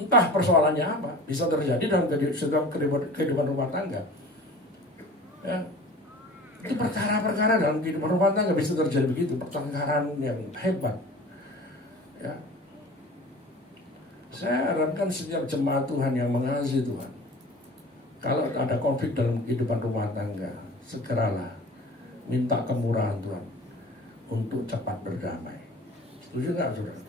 Entah persoalannya apa, bisa terjadi dalam kehidupan rumah tangga. Ya. Itu perkara-perkara dalam kehidupan rumah tangga bisa terjadi begitu, pertengkaran yang hebat. Ya. Saya harapkan setiap jemaat Tuhan yang mengasihi Tuhan, kalau ada konflik dalam kehidupan rumah tangga, segeralah minta kemurahan Tuhan untuk cepat berdamai. Setuju nggak, saudara?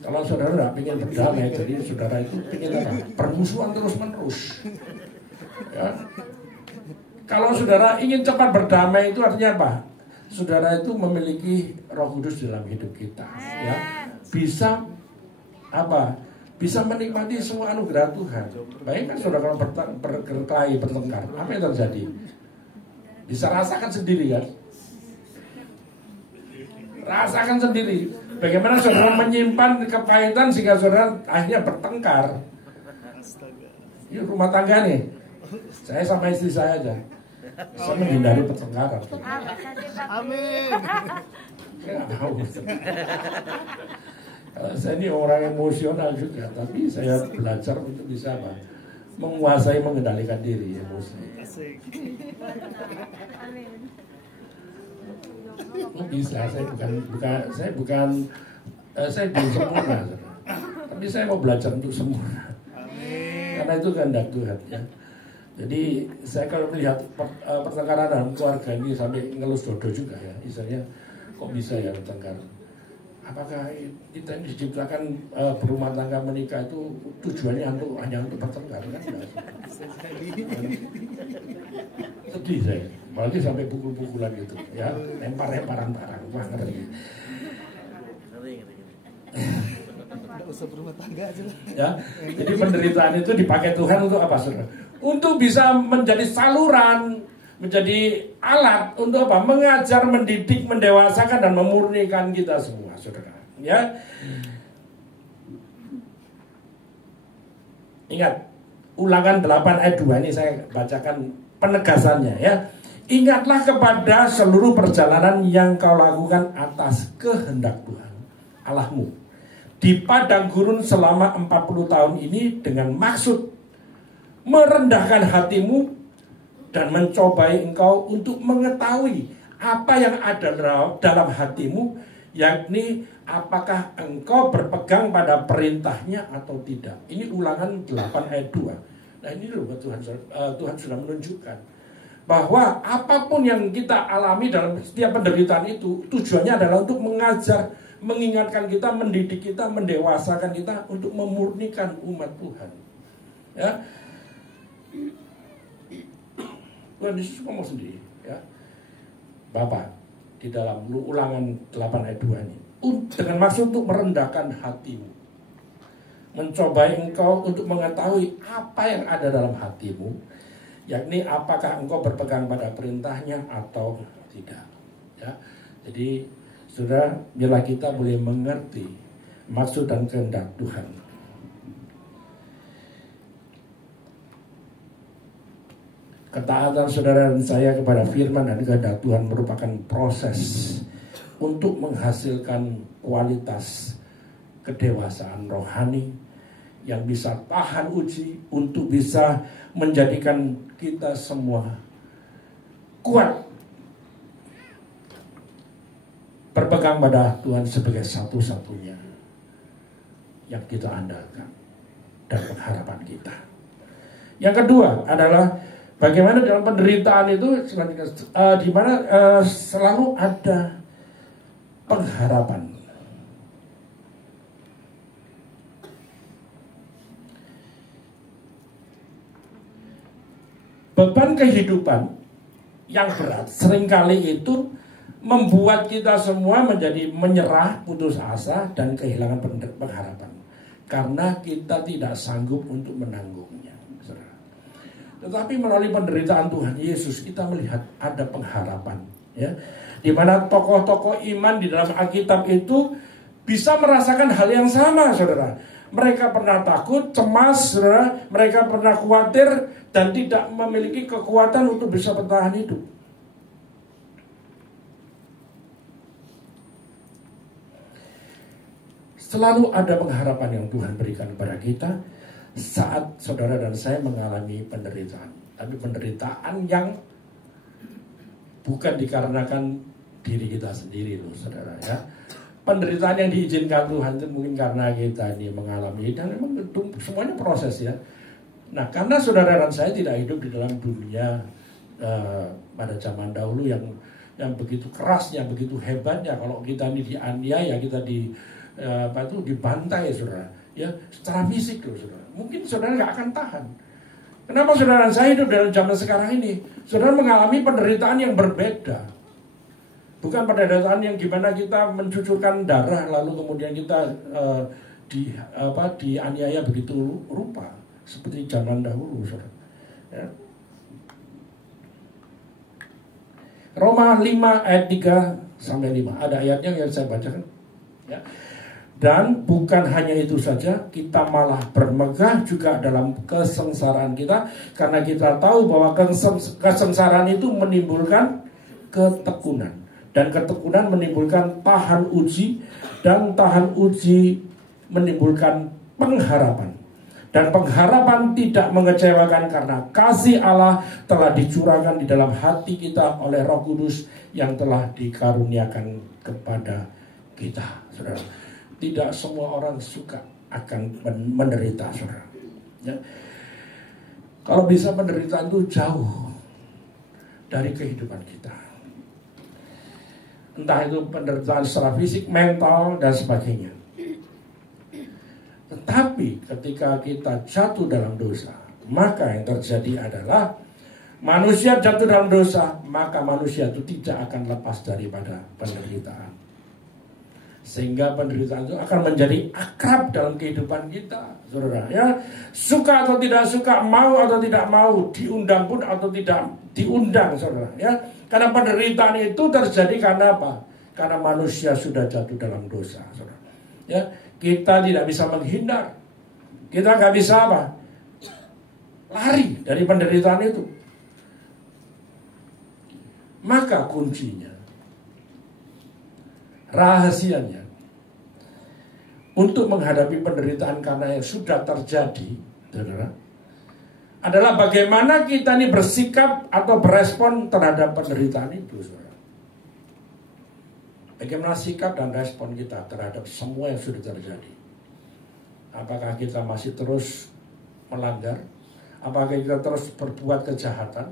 Kalau saudara tidak ingin berdamai, jadi saudara itu ingin apa? Permusuhan terus-menerus. Ya. Kalau saudara ingin cepat berdamai itu artinya apa? Saudara itu memiliki Roh Kudus dalam hidup kita. Ya. Bisa apa? Bisa menikmati semua anugerah Tuhan. Bayangkan saudara kalau berkelahi, bertengkar, apa yang terjadi? Bisa rasakan sendiri kan? Rasakan sendiri. Bagaimana saudara menyimpan kepahitan sehingga saudara akhirnya bertengkar. Ini rumah tangga nih. Saya sama istri saya aja. Saya menghindari pertengkaran. Amin. Saya nggak tahu. Saya ini orang emosional juga, tapi saya belajar untuk bisa apa? Menguasai, mengendalikan diri emosi. Bisa, saya belum sempurna, tapi saya mau belajar untuk sempurna. Karena itu kehendak Tuhan ya. Jadi saya kalau melihat pertengkaran dalam keluarga ini sampai ngelus dodo juga ya, misalnya kok bisa ya bertengkar? Apakah kita ini diciptakan berumah tangga menikah itu tujuannya hanya untuk bertengkar kan? Sedih saya, apalagi sampai pukul-pukulan gitu, ya, lempar-lemparan barang, wah ngeri. Usah berumah tangga aja lah. Ya, jadi penderitaan itu dipakai Tuhan untuk apa, saudara? Untuk bisa menjadi saluran, menjadi alat untuk apa? Mengajar, mendidik, mendewasakan dan memurnikan kita semua, saudara. Ya, ingat Ulangan 8 ayat 2 ini saya bacakan penegasannya ya. Ingatlah kepada seluruh perjalanan yang kau lakukan atas kehendak Tuhan Allahmu di padang gurun selama 40 tahun ini dengan maksud merendahkan hatimu dan mencobai engkau untuk mengetahui apa yang ada dalam hatimu, yakni apakah engkau berpegang pada perintahnya atau tidak. Ini Ulangan 8 ayat 2. Nah ini loh Tuhan sudah menunjukkan bahwa apapun yang kita alami dalam setiap penderitaan itu tujuannya adalah untuk mengajar, mengingatkan kita, mendidik kita, mendewasakan kita untuk memurnikan umat Tuhan. Ya, Tuhan Yesus ngomong sendiri, ya, Bapa di dalam Ulangan 8 ayat 2 ini, dengan maksud untuk merendahkan hatimu, mencobai engkau untuk mengetahui apa yang ada dalam hatimu, yakni apakah engkau berpegang pada perintahnya atau tidak. Ya, jadi saudara, biarlah kita boleh mengerti maksud dan kehendak Tuhan. Ketaatan saudara dan saya kepada firman dan kehendak Tuhan merupakan proses untuk menghasilkan kualitas kedewasaan rohani yang bisa tahan uji, untuk bisa menjadikan kita semua kuat berpegang pada Tuhan sebagai satu-satunya yang kita andalkan dan pengharapan kita. Yang kedua adalah bagaimana dalam penderitaan itu di mana selalu ada pengharapan. Beban kehidupan yang berat seringkali itu membuat kita semua menjadi menyerah, putus asa, dan kehilangan pengharapan. Karena kita tidak sanggup untuk menanggungnya. Tetapi melalui penderitaan Tuhan Yesus kita melihat ada pengharapan. Ya, di mana tokoh-tokoh iman di dalam Alkitab itu bisa merasakan hal yang sama, saudara. Mereka pernah takut, cemas, saudara. Mereka pernah khawatir dan tidak memiliki kekuatan untuk bisa bertahan hidup. Selalu ada pengharapan yang Tuhan berikan kepada kita saat saudara dan saya mengalami penderitaan. Tapi penderitaan yang bukan dikarenakan diri kita sendiri loh, saudara ya. Penderitaan yang diizinkan Tuhan itu mungkin karena kita ini mengalami, dan memang itu semuanya proses ya. Nah, karena saudara dan saya tidak hidup di dalam dunia pada zaman dahulu yang begitu kerasnya, begitu hebatnya. Kalau kita ini dianiaya, kita dibantai, saudara, ya, secara fisik loh, saudara. Mungkin saudara nggak akan tahan. Kenapa saudara dan saya hidup dalam zaman sekarang ini? Saudara mengalami penderitaan yang berbeda. Bukan penderitaan yang gimana kita mencucurkan darah lalu kemudian kita dianiaya begitu rupa seperti zaman dahulu, saudara. Ya. Roma 5 ayat 3 sampai 5 ada ayatnya yang saya bacakan. Ya. Dan bukan hanya itu saja, kita malah bermegah juga dalam kesengsaraan kita, karena kita tahu bahwa kesengsaraan itu menimbulkan ketekunan. Dan ketekunan menimbulkan tahan uji, dan tahan uji menimbulkan pengharapan. Dan pengharapan tidak mengecewakan karena kasih Allah telah dicurahkan di dalam hati kita oleh Roh Kudus yang telah dikaruniakan kepada kita, saudara. Tidak semua orang suka akan menderita, saudara. Ya. Kalau bisa penderitaan itu jauh dari kehidupan kita. Entah itu penderitaan secara fisik, mental, dan sebagainya. Tetapi ketika kita jatuh dalam dosa, maka yang terjadi adalah manusia jatuh dalam dosa, maka manusia itu tidak akan lepas daripada penderitaan. Sehingga penderitaan itu akan menjadi akrab dalam kehidupan kita, saudara. Ya, suka atau tidak suka, mau atau tidak mau, diundang pun atau tidak diundang, saudara. Ya, karena penderitaan itu terjadi karena apa? Karena manusia sudah jatuh dalam dosa, saudara. Ya, kita tidak bisa menghindar, kita nggak bisa apa? Lari dari penderitaan itu. Maka kuncinya, rahasianya untuk menghadapi penderitaan karena yang sudah terjadi, saudara, adalah bagaimana kita ini bersikap atau berespon terhadap penderitaan itu, saudara. Bagaimana sikap dan respon kita terhadap semua yang sudah terjadi. Apakah kita masih terus melanggar? Apakah kita terus berbuat kejahatan?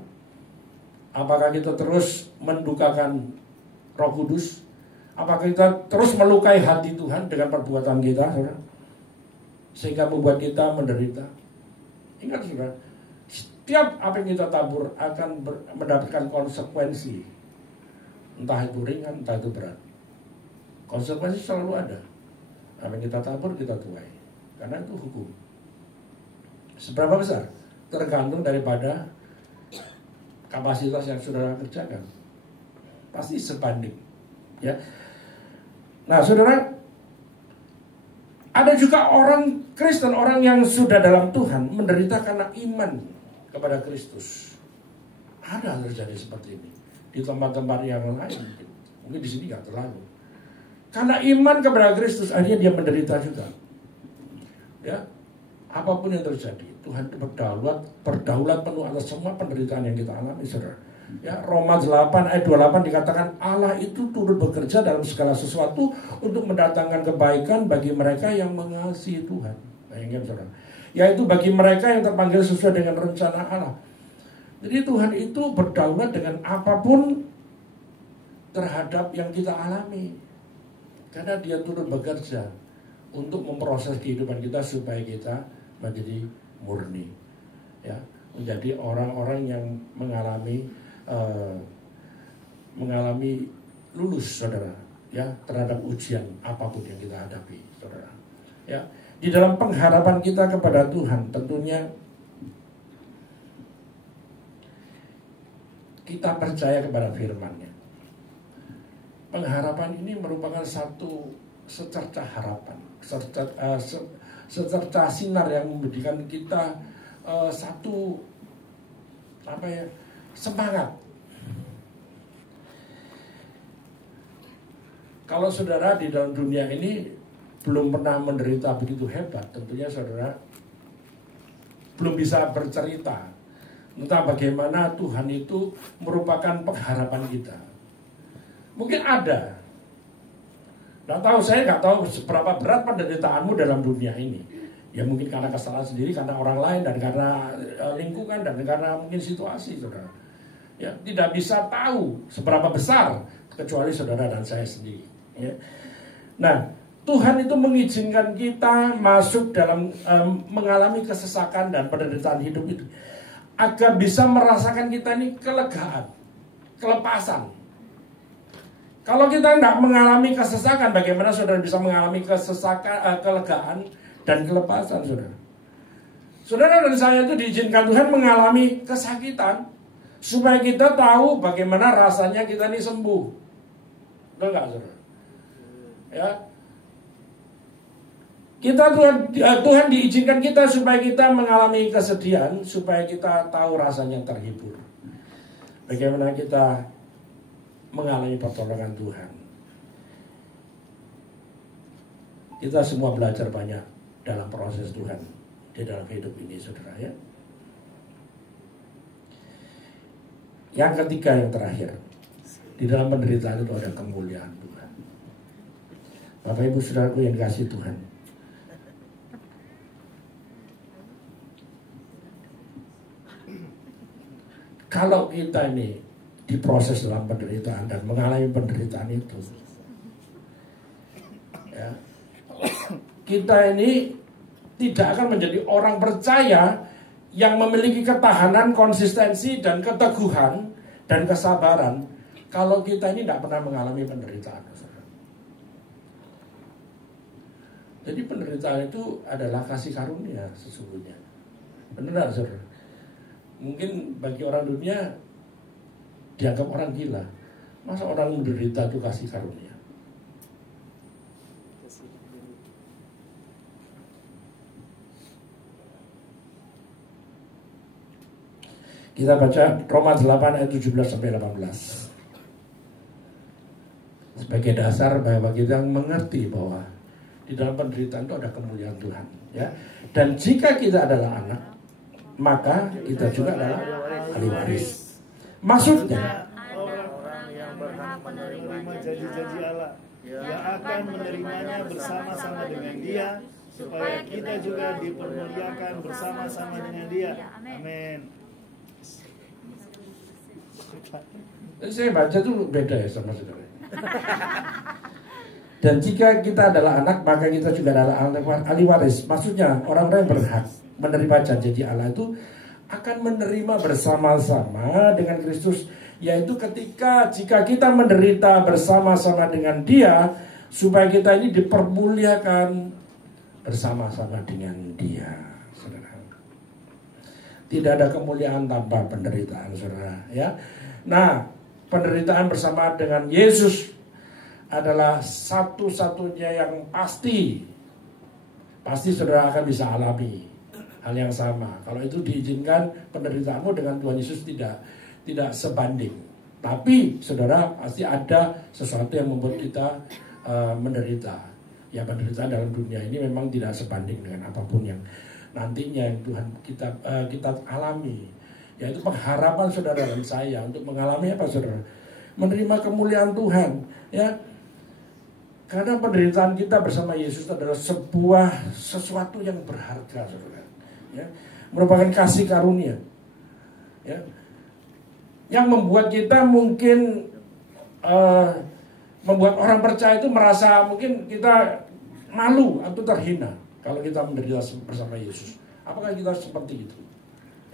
Apakah kita terus mendukakan Roh Kudus? Apakah kita terus melukai hati Tuhan dengan perbuatan kita, saudara? Sehingga membuat kita menderita. Ingat, saudara, setiap apa yang kita tabur akan mendapatkan konsekuensi. Entah itu ringan, entah itu berat. Konsekuensi selalu ada. Apa yang kita tabur, kita tuai. Karena itu hukum. Seberapa besar? Tergantung daripada kapasitas yang saudara kerjakan. Pasti sebanding. Ya. Nah, saudara, ada juga orang Kristen, orang yang sudah dalam Tuhan menderita karena iman kepada Kristus. Ada terjadi seperti ini di tempat-tempat yang lain, mungkin di sini nggak terlalu. Karena iman kepada Kristus, akhirnya dia menderita juga. Ya, apapun yang terjadi, Tuhan itu berdaulat penuh atas semua penderitaan yang kita alami, saudara. Ya, Roma 8 ayat 28 dikatakan Allah itu turut bekerja dalam segala sesuatu untuk mendatangkan kebaikan bagi mereka yang mengasihi Tuhan. Bayangin, saudara. Yaitu bagi mereka yang terpanggil sesuai dengan rencana Allah. Jadi Tuhan itu berdaulat dengan apapun terhadap yang kita alami. Karena dia turut bekerja untuk memproses kehidupan kita supaya kita menjadi murni. Ya, menjadi orang-orang yang mengalami lulus, saudara, ya, terhadap ujian apapun yang kita hadapi, saudara. Ya, di dalam pengharapan kita kepada Tuhan, tentunya kita percaya kepada firman-Nya. Pengharapan ini merupakan satu secercah harapan, secercah sinar yang memberikan kita satu semangat. Kalau saudara di dalam dunia ini belum pernah menderita begitu hebat, tentunya saudara belum bisa bercerita tentang bagaimana Tuhan itu merupakan pengharapan kita. Mungkin ada, saya nggak tahu seberapa berat penderitaanmu dalam dunia ini. Ya mungkin karena kesalahan sendiri, karena orang lain, dan karena lingkungan, dan karena mungkin situasi, saudara. Ya, tidak bisa tahu seberapa besar kecuali saudara dan saya sendiri. Ya. Nah, Tuhan itu mengizinkan kita masuk dalam mengalami kesesakan dan penderitaan hidup itu agar bisa merasakan kita ini kelegaan, kelepasan. Kalau kita tidak mengalami kesesakan, bagaimana saudara bisa mengalami kesesakan, kelegaan dan kelepasan, saudara? Saudara dan saya itu diizinkan Tuhan mengalami kesakitan supaya kita tahu bagaimana rasanya kita ini sembuh. Betul nggak, saudara? Ya, Tuhan diizinkan kita supaya kita mengalami kesedihan, supaya kita tahu rasanya terhibur. Bagaimana kita mengalami pertolongan Tuhan. Kita semua belajar banyak dalam proses Tuhan di dalam hidup ini, saudara, ya. Yang ketiga, yang terakhir, di dalam penderitaan itu ada kemuliaan Tuhan. Bapak Ibu saudaraku yang dikasihi Tuhan, kalau kita ini diproses dalam penderitaan dan mengalami penderitaan itu, ya, kita ini tidak akan menjadi orang percaya yang memiliki ketahanan, konsistensi, dan keteguhan, dan kesabaran, kalau kita ini tidak pernah mengalami penderitaan. Jadi penderitaan itu adalah kasih karunia sesungguhnya. Benar, saudara? Mungkin bagi orang dunia dianggap orang gila. Masa orang menderita itu kasih karunia? Kita baca Roma 8 ayat 17 sampai 18. Sebagai dasar bahwa kita mengerti bahwa di dalam penderitaan itu ada kemuliaan Tuhan, ya. Dan jika kita adalah anak, maka kita juga adalah ahli waris. Maksudnya, orang-orang yang berhak menerima janji-janji Allah, yang akan menerimanya bersama-sama dengan Dia, supaya kita juga dipermuliakan bersama-sama dengan Dia. Amin. Saya baca tuh beda ya sama saudara. Dan jika kita adalah anak, maka kita juga adalah ahli waris. Maksudnya orang-orang yang berhak menerima janji Allah itu akan menerima bersama-sama dengan Kristus, yaitu jika kita menderita bersama-sama dengan Dia, supaya kita ini dipermuliakan bersama-sama dengan Dia. Saudara, tidak ada kemuliaan tanpa penderitaan, saudara, ya. Nah, penderitaan bersama dengan Yesus adalah satu-satunya yang pasti saudara akan bisa alami hal yang sama. Kalau itu diizinkan, penderitaanmu dengan Tuhan Yesus tidak sebanding. Tapi saudara, pasti ada sesuatu yang membuat kita menderita. Ya, penderitaan dalam dunia ini memang tidak sebanding dengan apapun yang nantinya yang Tuhan kita alami. Yaitu pengharapan saudara dan saya untuk mengalami apa, saudara? Menerima kemuliaan Tuhan, ya. Karena penderitaan kita bersama Yesus adalah sesuatu yang berharga, saudara, ya. Merupakan kasih karunia, ya, yang membuat kita mungkin membuat orang percaya itu merasa mungkin kita malu atau terhina kalau kita menderita bersama Yesus. Apakah kita seperti itu?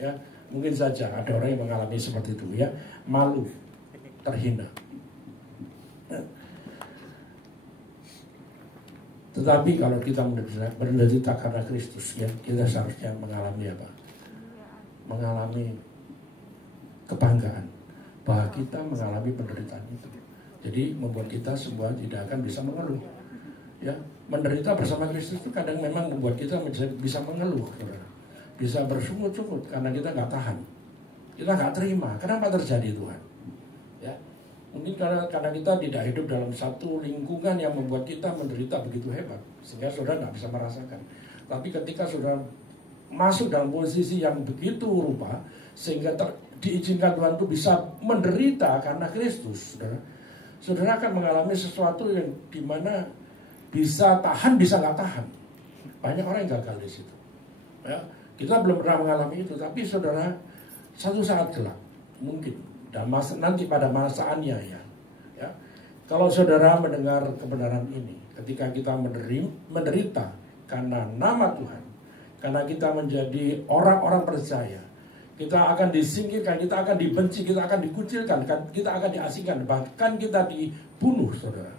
Ya, mungkin saja ada orang yang mengalami seperti itu, ya, malu, terhina. Tetapi kalau kita menderita karena Kristus, ya, kita seharusnya mengalami apa? Mengalami kebanggaan bahwa kita mengalami penderitaan itu. Jadi membuat kita semua tidak akan bisa mengeluh. Ya, menderita bersama Kristus itu kadang memang membuat kita bisa mengeluh, saudara. Bisa bersungut-sungut karena kita nggak tahan, kita nggak terima. Kenapa terjadi, Tuhan? Ya, mungkin karena kita tidak hidup dalam satu lingkungan yang membuat kita menderita begitu hebat, sehingga saudara nggak bisa merasakan. Tapi ketika saudara masuk dalam posisi yang begitu rupa, sehingga diizinkan Tuhan untuk bisa menderita karena Kristus, saudara akan mengalami sesuatu yang dimana bisa tahan, bisa nggak tahan. Banyak orang yang gagal di situ. Ya, kita belum pernah mengalami itu, tapi saudara, satu saat kelak mungkin dan nanti pada masaannya, ya, kalau saudara mendengar kebenaran ini, ketika kita menderita karena nama Tuhan, karena kita menjadi orang-orang percaya, kita akan disingkirkan, kita akan dibenci, kita akan dikucilkan, kita akan diasingkan, bahkan kita dibunuh, saudara.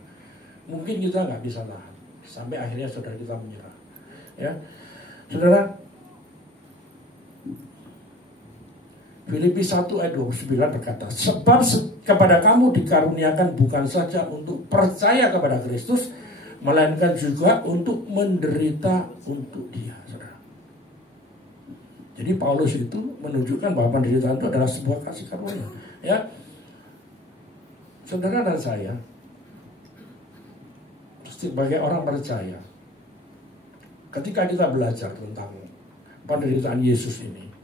Mungkin kita nggak bisa tahan, sampai akhirnya saudara kita menyerah, ya, saudara. Filipi 1 ayat 29 berkata, sebab kepada kamu dikaruniakan bukan saja untuk percaya kepada Kristus, melainkan juga untuk menderita untuk Dia, saudara. Jadi Paulus itu menunjukkan bahwa penderitaan itu adalah sebuah kasih karunia, ya. Saudara dan saya sebagai orang percaya, ketika kita belajar tentang penderitaan Yesus ini,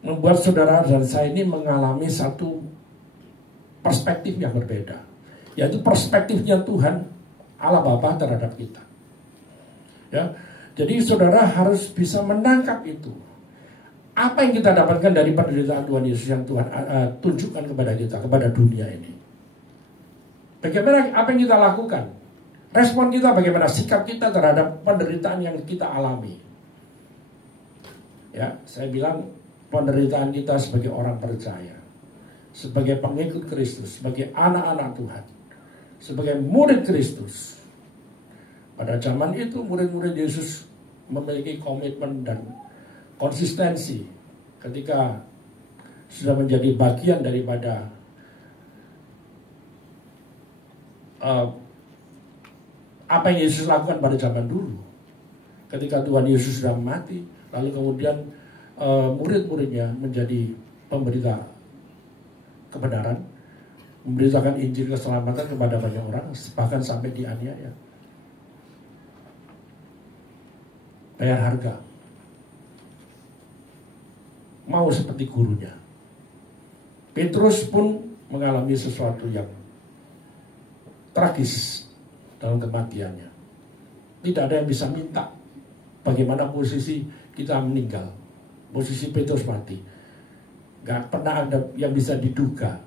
membuat saudara dan saya ini mengalami satu perspektif yang berbeda, yaitu perspektifnya Tuhan Allah Bapa terhadap kita, ya. Jadi saudara harus bisa menangkap itu. Apa yang kita dapatkan dari penderitaan Tuhan Yesus yang Tuhan tunjukkan kepada kita, kepada dunia ini? Bagaimana, apa yang kita lakukan? Respon kita bagaimana? Sikap kita terhadap penderitaan yang kita alami. Ya, saya bilang penderitaan kita sebagai orang percaya, sebagai pengikut Kristus, sebagai anak-anak Tuhan, sebagai murid Kristus. Pada zaman itu murid-murid Yesus memiliki komitmen dan konsistensi ketika sudah menjadi bagian daripada apa yang Yesus lakukan pada zaman dulu. Ketika Tuhan Yesus sudah mati, lalu kemudian murid-muridnya menjadi pemberita kebenaran, memberitakan Injil keselamatan kepada banyak orang, bahkan sampai dianiaya, bayar harga, mau seperti gurunya. Petrus pun mengalami sesuatu yang tragis dalam kematiannya. Tidak ada yang bisa minta bagaimana posisi kita meninggal, posisi Petrus mati. Gak pernah ada yang bisa diduga.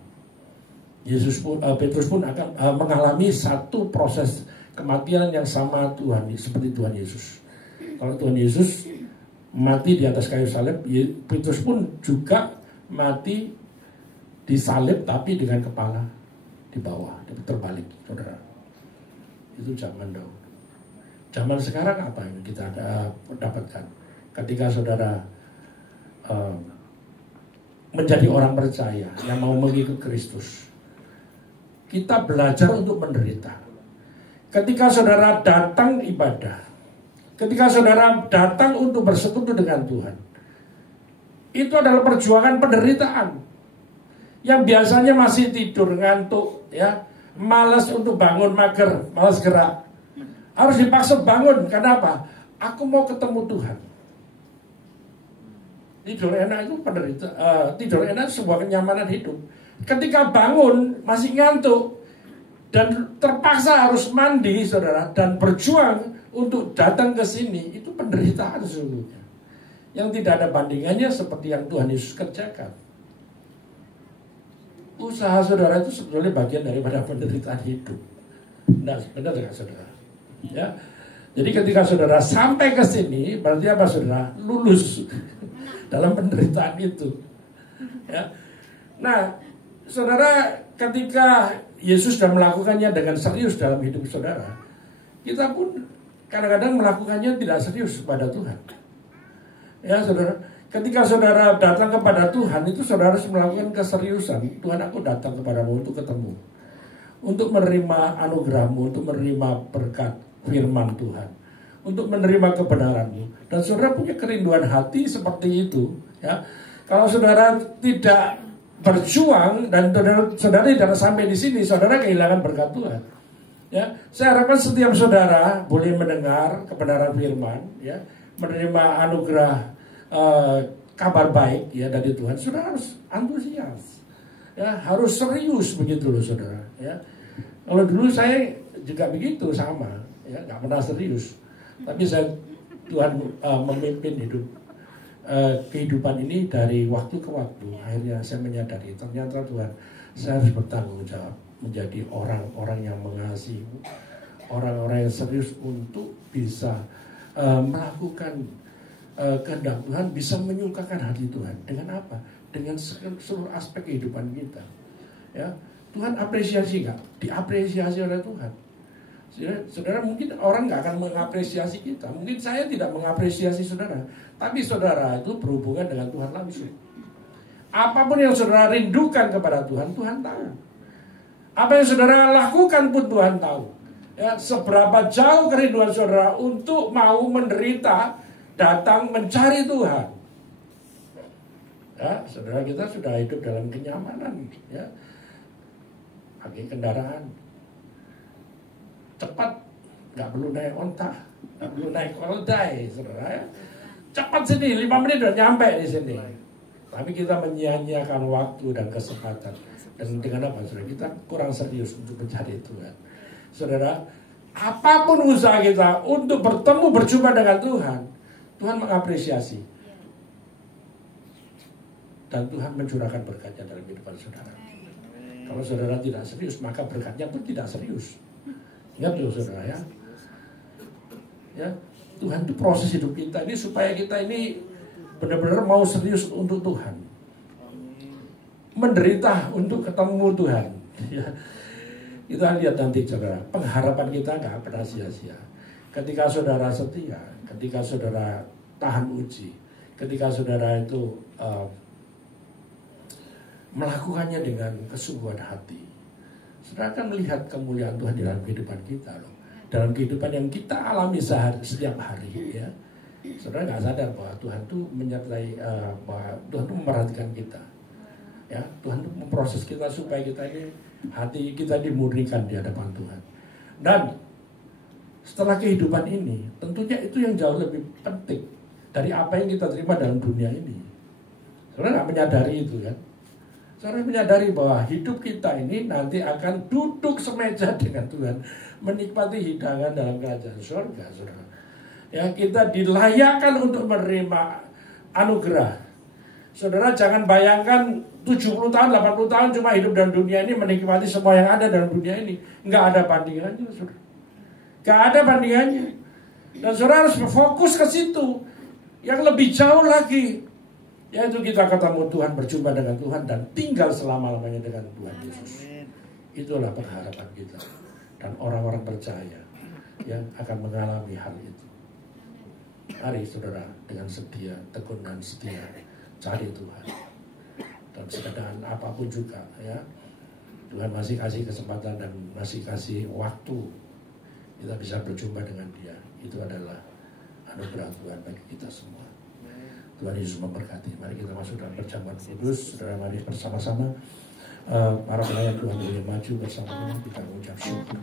Petrus pun akan mengalami satu proses kematian yang sama Tuhan, seperti Tuhan Yesus. Kalau Tuhan Yesus mati di atas kayu salib, Petrus pun juga mati disalib tapi dengan kepala di bawah, terbalik, saudara. Itu zaman dahulu. Zaman sekarang apa yang kita dapatkan? Ketika saudara menjadi orang percaya yang mau mengikut Kristus, kita belajar untuk menderita. Ketika saudara datang ibadah, ketika saudara datang untuk bersekutu dengan Tuhan, itu adalah perjuangan penderitaan. Yang biasanya masih tidur, ngantuk, ya, malas untuk bangun, mager, malas gerak, harus dipaksa bangun. Kenapa? Aku mau ketemu Tuhan. Tidur enak itu penderita, tidur enak sebuah kenyamanan hidup. Ketika bangun masih ngantuk dan terpaksa harus mandi, saudara, dan berjuang untuk datang ke sini, itu penderitaan sesungguhnya, yang tidak ada bandingannya seperti yang Tuhan Yesus kerjakan. Usaha saudara itu sebetulnya bagian daripada penderitaan hidup. Nah, benar tidak saudara? Ya. Jadi ketika saudara sampai ke sini, berarti apa saudara? Lulus dalam penderitaan itu. Ya. Nah, saudara, ketika Yesus sudah melakukannya dengan serius dalam hidup saudara, kita pun kadang-kadang melakukannya tidak serius kepada Tuhan. Ya, saudara. Ketika saudara datang kepada Tuhan, itu saudara harus melakukan keseriusan. Tuhan, aku datang kepadamu untuk ketemu, untuk menerima anugerahmu, untuk menerima berkat firman Tuhan, untuk menerima kebenaranmu. Dan saudara punya kerinduan hati seperti itu. Ya, kalau saudara tidak berjuang dan saudara tidak sampai di sini, saudara kehilangan berkat Tuhan. Ya, saya harapkan setiap saudara boleh mendengar kebenaran firman, ya, menerima anugerah kabar baik, ya, dari Tuhan. Saudara harus antusias, ya, harus serius begitu loh saudara. Ya, kalau dulu saya juga begitu, sama, ya, nggak pernah serius. Tapi Tuhan memimpin kehidupan ini dari waktu ke waktu. Akhirnya saya menyadari ternyata Tuhan, saya harus bertanggung jawab menjadi orang-orang yang mengasihi, orang-orang yang serius untuk bisa melakukan kehendak Tuhan, bisa menyukakan hati Tuhan. Dengan apa? Dengan seluruh aspek kehidupan kita. Ya, Tuhan apresiasi nggak? Diapresiasi oleh Tuhan. Saudara, mungkin orang nggak akan mengapresiasi kita. Mungkin saya tidak mengapresiasi saudara. Tapi saudara itu berhubungan dengan Tuhan langsung. Apapun yang saudara rindukan kepada Tuhan, Tuhan tahu. Apa yang saudara lakukan pun Tuhan tahu. Ya, seberapa jauh kerinduan saudara untuk mau menderita, datang mencari Tuhan. Ya, saudara, kita sudah hidup dalam kenyamanan, ya, pakai kendaraan cepat, nggak perlu naik onta, nggak perlu naik keldai, saudara, ya. Cepat sini, 5 menit udah nyampe di sini. Tapi kita menyia-nyiakan waktu dan kesempatan. Dan dengan apa, saudara? Kita kurang serius untuk mencari Tuhan. Saudara, apapun usaha kita untuk bertemu, berjumpa dengan Tuhan, Tuhan mengapresiasi. Dan Tuhan mencurahkan berkatnya dalam kehidupan saudara. Kalau saudara tidak serius, maka berkatnya pun tidak serius. Ingat loh saudara, ya. Ya, Tuhan itu proses hidup kita ini supaya kita ini benar-benar mau serius untuk Tuhan, menderita untuk ketemu Tuhan. Ya. Kita lihat nanti saudara, pengharapan kita nggak pernah sia-sia. Ketika saudara setia, ketika saudara tahan uji, ketika saudara itu melakukannya dengan kesungguhan hati, saudara akan melihat kemuliaan Tuhan dalam kehidupan kita loh. Dalam kehidupan yang kita alami setiap hari ya. Saudara nggak sadar bahwa Tuhan itu menyertai, bahwa Tuhan itu memperhatikan kita. Ya, Tuhan itu memproses kita supaya kita ini hati kita dimurnikan di hadapan Tuhan. Dan setelah kehidupan ini, tentunya itu yang jauh lebih penting dari apa yang kita terima dalam dunia ini. Saudara nggak menyadari itu kan? Saudara menyadari bahwa hidup kita ini nanti akan duduk semeja dengan Tuhan, menikmati hidangan dalam kerajaan surga, saudara. Ya, kita dilayakkan untuk menerima anugerah. Saudara jangan bayangkan 70 tahun, 80 tahun cuma hidup dalam dunia ini, menikmati semua yang ada dalam dunia ini. Nggak ada bandingannya, saudara. Nggak ada bandingannya. Dan saudara harus berfokus ke situ. Yang lebih jauh lagi, yaitu kita ketemu Tuhan, berjumpa dengan Tuhan, dan tinggal selama-lamanya dengan Tuhan Yesus. Itulah pengharapan kita. Dan orang-orang percaya yang akan mengalami hal itu. Mari saudara dengan setia, tekun dan setia cari Tuhan. Dan keadaan apapun juga ya, Tuhan masih kasih kesempatan dan masih kasih waktu kita bisa berjumpa dengan Dia. Itu adalah anugerah Tuhan bagi kita semua. Tuhan Yesus memberkati. Mari kita masuk dalam perjamuan kudus. Saudara, mari bersama-sama para pelayan Tuhan boleh maju bersama-sama, kita mengucap syukur.